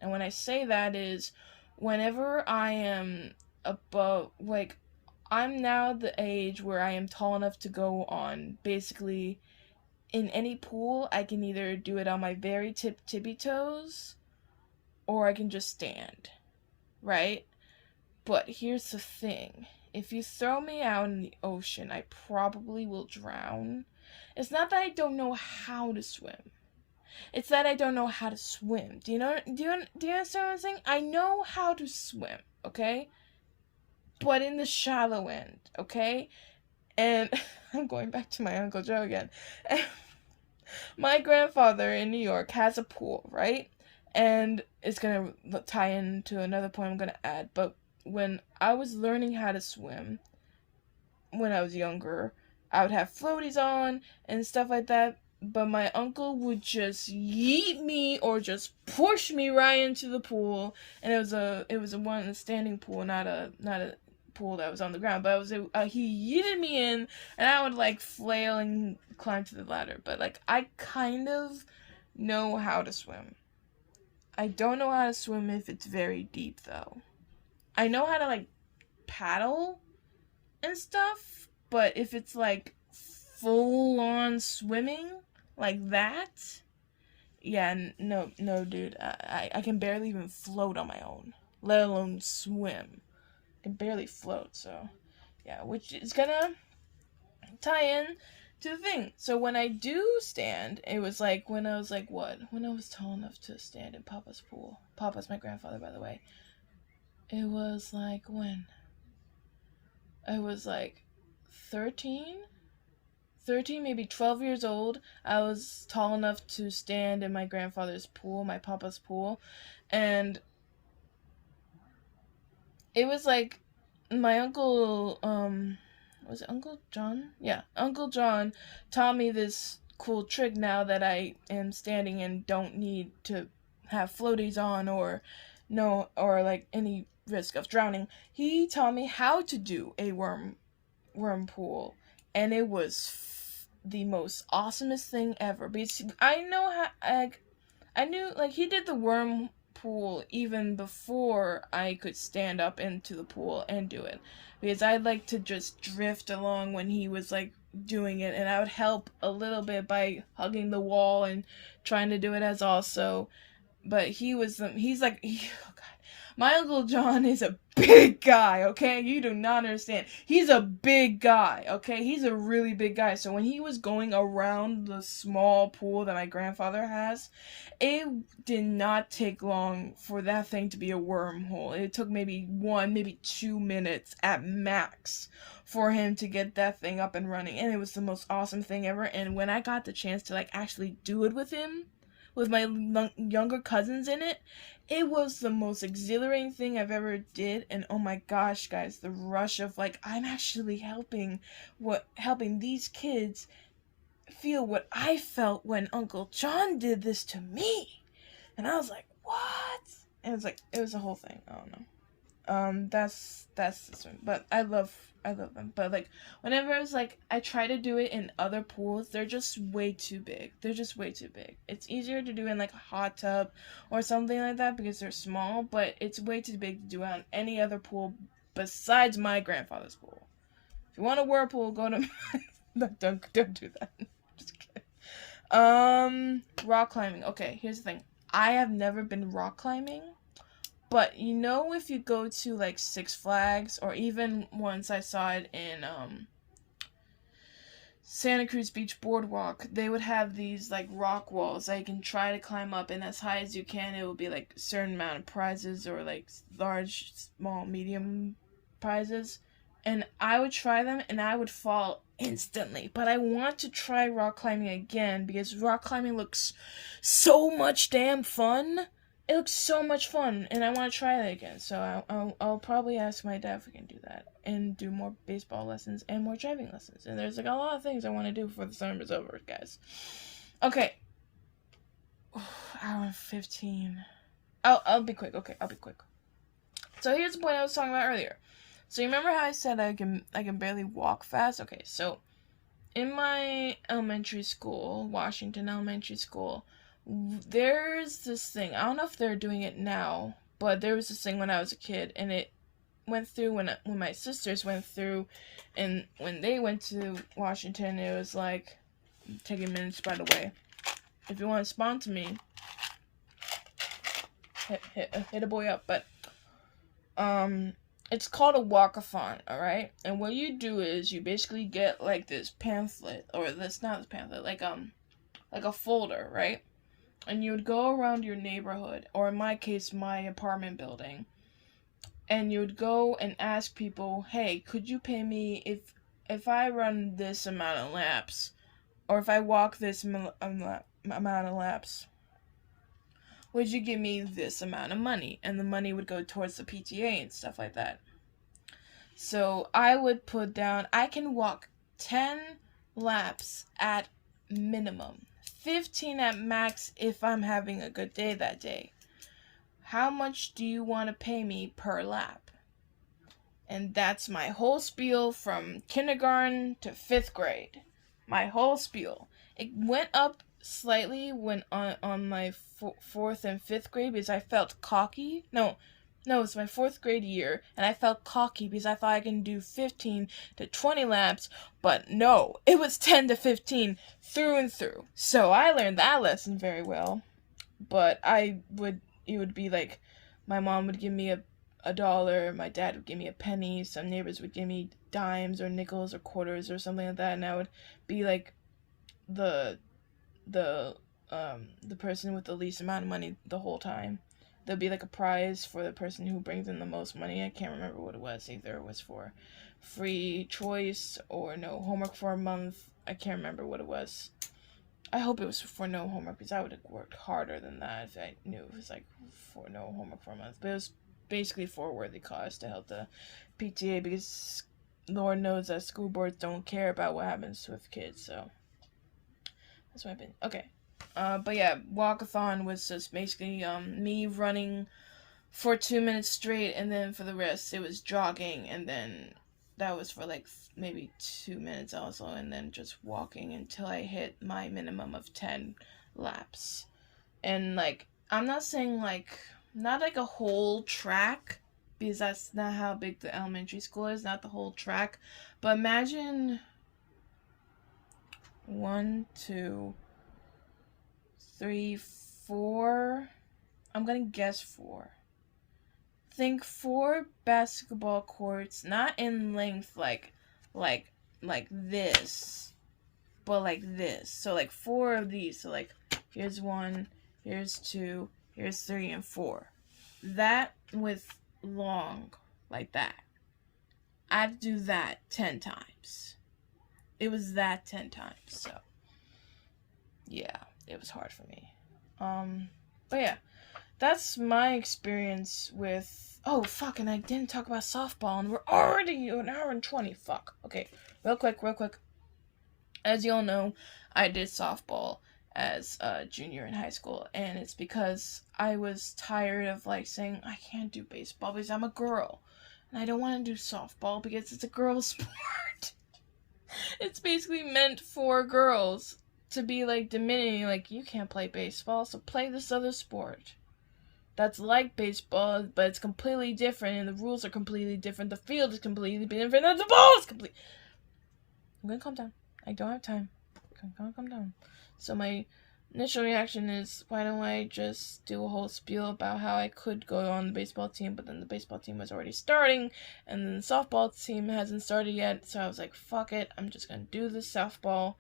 And when I say that is, whenever I am above, like, I'm now the age where I am tall enough to go on basically in any pool. I can either do it on my very tippy toes, or I can just stand, right? But here's the thing. If you throw me out in the ocean, I probably will drown. It's not that I don't know how to swim. It's that I don't know how to swim. Do you understand what I'm saying? I know how to swim, okay? But in the shallow end, okay? And I'm going back to my Uncle Joe again. My grandfather in New York has a pool, right? And it's gonna tie into another point I'm gonna add, but when I was learning how to swim, when I was younger, I would have floaties on and stuff like that, but my uncle would just yeet me or just push me right into the pool, and it was a one a standing pool, not a pool that was on the ground, but he yeeted me in, and I would like flail and climb to the ladder. But like, I kind of know how to swim. I don't know how to swim if it's very deep though. I know how to like paddle, and stuff, but if it's like full on swimming like that, yeah, no, dude, I can barely even float on my own, let alone swim. I can barely float, so yeah, which is gonna tie in to the thing. So when I do stand, it was like when I was like what? When I was tall enough to stand in Papa's pool. Papa's my grandfather, by the way. It was like when? I was like 13? 13, maybe 12 years old. I was tall enough to stand in my grandfather's pool, my papa's pool. And it was like my uncle, was it Uncle John? Yeah, Uncle John taught me this cool trick now that I am standing and don't need to have floaties on or like any risk of drowning. He taught me how to do a worm pool, and it was the most awesomest thing ever. Because I know how I knew like he did the worm pool even before I could stand up into the pool and do it, because I'd like to just drift along when he was like doing it, and I would help a little bit by hugging the wall and trying to do it as also. But he's like oh god, my Uncle John is a big guy, okay? You do not understand. He's a big guy, okay? He's a really big guy. So when he was going around the small pool that my grandfather has, it did not take long for that thing to be a wormhole. It took maybe 2 minutes at max for him to get that thing up and running. And it was the most awesome thing ever. And when I got the chance to like actually do it with him, with my younger cousins in it, it was the most exhilarating thing I've ever did. And oh my gosh, guys, the rush of like I'm actually helping these kids feel what I felt when Uncle John did this to me. And I was like, what? And it was a whole thing. I don't know. That's this one. But I love them. But like whenever it's like I try to do it in other pools, they're just way too big. It's easier to do in like a hot tub or something like that because they're small, but it's way too big to do on any other pool besides my grandfather's pool. If you want a whirlpool, go to don't do that. Just kidding. Rock climbing. Okay, here's the thing. I have never been rock climbing. But you know, if you go to like Six Flags, or even once I saw it in Santa Cruz Beach Boardwalk, they would have these like rock walls that you can try to climb up, and as high as you can, it will be like a certain amount of prizes, or like large, small, medium prizes. And I would try them, and I would fall instantly. But I want to try rock climbing again because rock climbing looks so much damn fun. It looks so much fun, and I want to try that again. So I'll probably ask my dad if we can do that and do more baseball lessons and more driving lessons. And there's like a lot of things I want to do before the summer's over, guys. Okay. Hour 15. I'll be quick. Okay, I'll be quick. So here's the point I was talking about earlier. So you remember how I said I can barely walk fast? Okay, so in my elementary school, Washington Elementary School, there's this thing. I don't know if they're doing it now, but there was this thing when I was a kid, and it went through when my sisters went through, and when they went to Washington, it was like, I'm taking minutes, by the way. If you want to sponsor me, hit a boy up. But it's called a walkathon, all right? And what you do is you basically get like this pamphlet, or not this pamphlet, like a folder, right? And you would go around your neighborhood, or in my case, my apartment building, and you would go and ask people, hey, could you pay me if I run this amount of laps, or if I walk this amount of laps, would you give me this amount of money? And the money would go towards the PTA and stuff like that. So I would put down, I can walk 10 laps at minimum. 15 at max if I'm having a good day that day. How much do you want to pay me per lap? And that's my whole spiel from kindergarten to 5th grade. My whole spiel. It went up slightly when on my 4th and 5th grade because I felt cocky. No, No, it was my 4th grade year, and I felt cocky because I thought I can do 15 to 20 laps, but no, it was 10 to 15 through and through. So I learned that lesson very well, but it would be like, my mom would give me a dollar, my dad would give me a penny, some neighbors would give me dimes or nickels or quarters or something like that, and I would be like the the the person with the least amount of money the whole time. There'll be like a prize for the person who brings in the most money. I can't remember what it was. Either it was for free choice or no homework for a month. I can't remember what it was. I hope it was for no homework because I would have worked harder than that if I knew it was like for no homework for a month. But it was basically for a worthy cause to help the PTA because Lord knows that school boards don't care about what happens with kids. So that's my opinion. Okay. But yeah, walkathon was just basically me running for 2 minutes straight, and then for the rest it was jogging, and then that was for like maybe 2 minutes also, and then just walking until I hit my minimum of 10 laps. And like, I'm not saying like, not like a whole track, because that's not how big the elementary school is, not the whole track, but imagine 1, 2, 3, 4. I'm gonna guess 4. Think 4 basketball courts, not in length like this, but like this. So like 4 of these. So like here's 1, here's 2, here's 3 and 4. That with long like that. I'd do that 10 times. It was that 10 times. So yeah, it was hard for me. But yeah, that's my experience with. Oh fuck! And I didn't talk about softball, and we're already an hour and 20. Fuck. Okay, real quick. As you all know, I did softball as a junior in high school, and it's because I was tired of like saying I can't do baseball because I'm a girl, and I don't want to do softball because it's a girl's sport. It's basically meant for girls to be like demeaning, like you can't play baseball, so play this other sport that's like baseball, but it's completely different, and the rules are completely different. The field is completely different, and the ball is completely. I'm gonna calm down. I don't have time. Calm down. So my initial reaction is, why don't I just do a whole spiel about how I could go on the baseball team, but then the baseball team was already starting, and then the softball team hasn't started yet, so I was like, fuck it, I'm just gonna do the softball,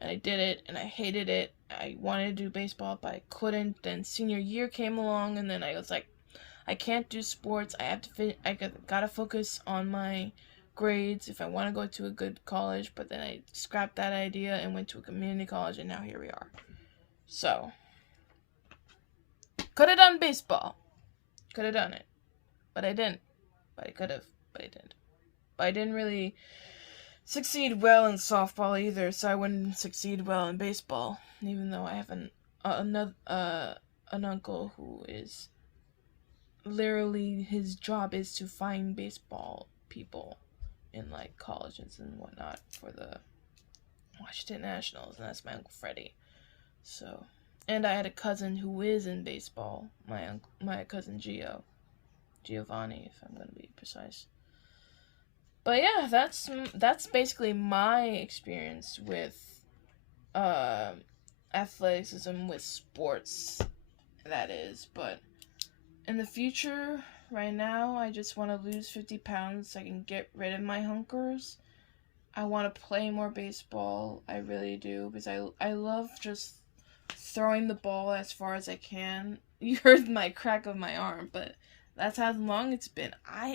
and I did it, and I hated it. I wanted to do baseball, but I couldn't. Then senior year came along, and then I was like, I can't do sports. I gotta focus on my grades if I want to go to a good college. But then I scrapped that idea and went to a community college, and now here we are. So, could have done baseball. Could have done it. But I didn't. But I could have. But I didn't. But I didn't really succeed well in softball either, so I wouldn't succeed well in baseball, even though I have an uncle who is literally, his job is to find baseball people in like colleges and whatnot for the Washington Nationals, and that's my Uncle Freddie. So, and I had a cousin who is in baseball, my cousin Giovanni, if I'm gonna be precise. But yeah, that's basically my experience with athleticism, with sports, that is. But in the future, right now, I just want to lose 50 pounds so I can get rid of my hunkers. I want to play more baseball, I really do, because I love just throwing the ball as far as I can. You heard my crack of my arm, but that's how long it's been.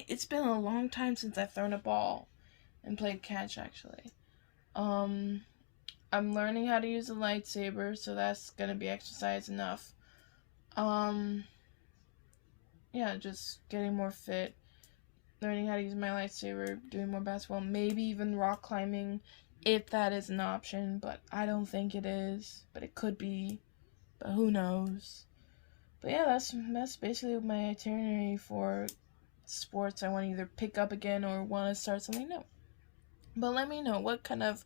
It's been a long time since I've thrown a ball and played catch, actually. I'm learning how to use a lightsaber, so that's gonna be exercise enough. Yeah, just getting more fit, learning how to use my lightsaber, doing more basketball, maybe even rock climbing, if that is an option, but I don't think it is, but it could be, but who knows. But yeah, that's basically my itinerary for sports I want to either pick up again or want to start something new. But let me know, what kind of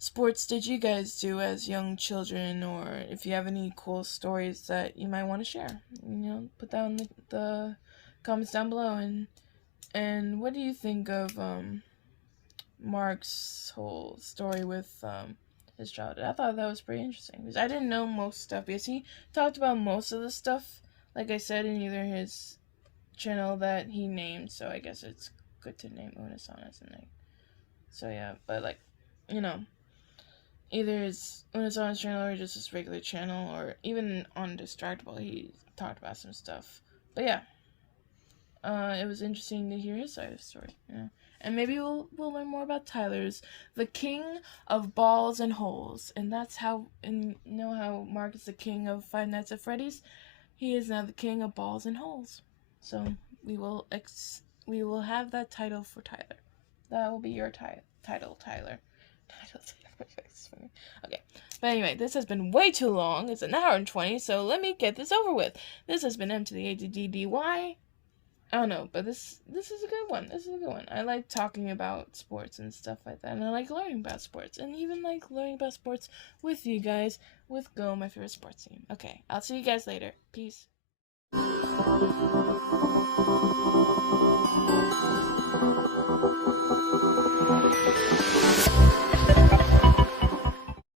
sports did you guys do as young children, or if you have any cool stories that you might want to share. Put that in the comments down below. And what do you think of Mark's whole story with his childhood? I thought that was pretty interesting because I didn't know most stuff, because he talked about most of the stuff, like I said, in either his channel that he named, so I guess it's good to name Unisana's and like, so yeah, but like, you know, either his Unisana's channel or just his regular channel, or even on Distractable, he talked about some stuff. But yeah, it was interesting to hear his side of the story. Yeah. And maybe we'll learn more about Tyler's, the king of balls and holes, and that's how, and you know how Mark is the king of Five Nights at Freddy's. He is now the king of balls and holes. So we will have that title for Tyler. That will be your title, Tyler. Okay. But anyway, this has been way too long. It's an hour and 20, so let me get this over with. This has been M to the A to D.D.Y. I don't know, but this is a good one. This is a good one. I like talking about sports and stuff like that, and I like learning about sports, and even like learning about sports with you guys, with Go, my favorite sports team. Okay, I'll see you guys later. Peace.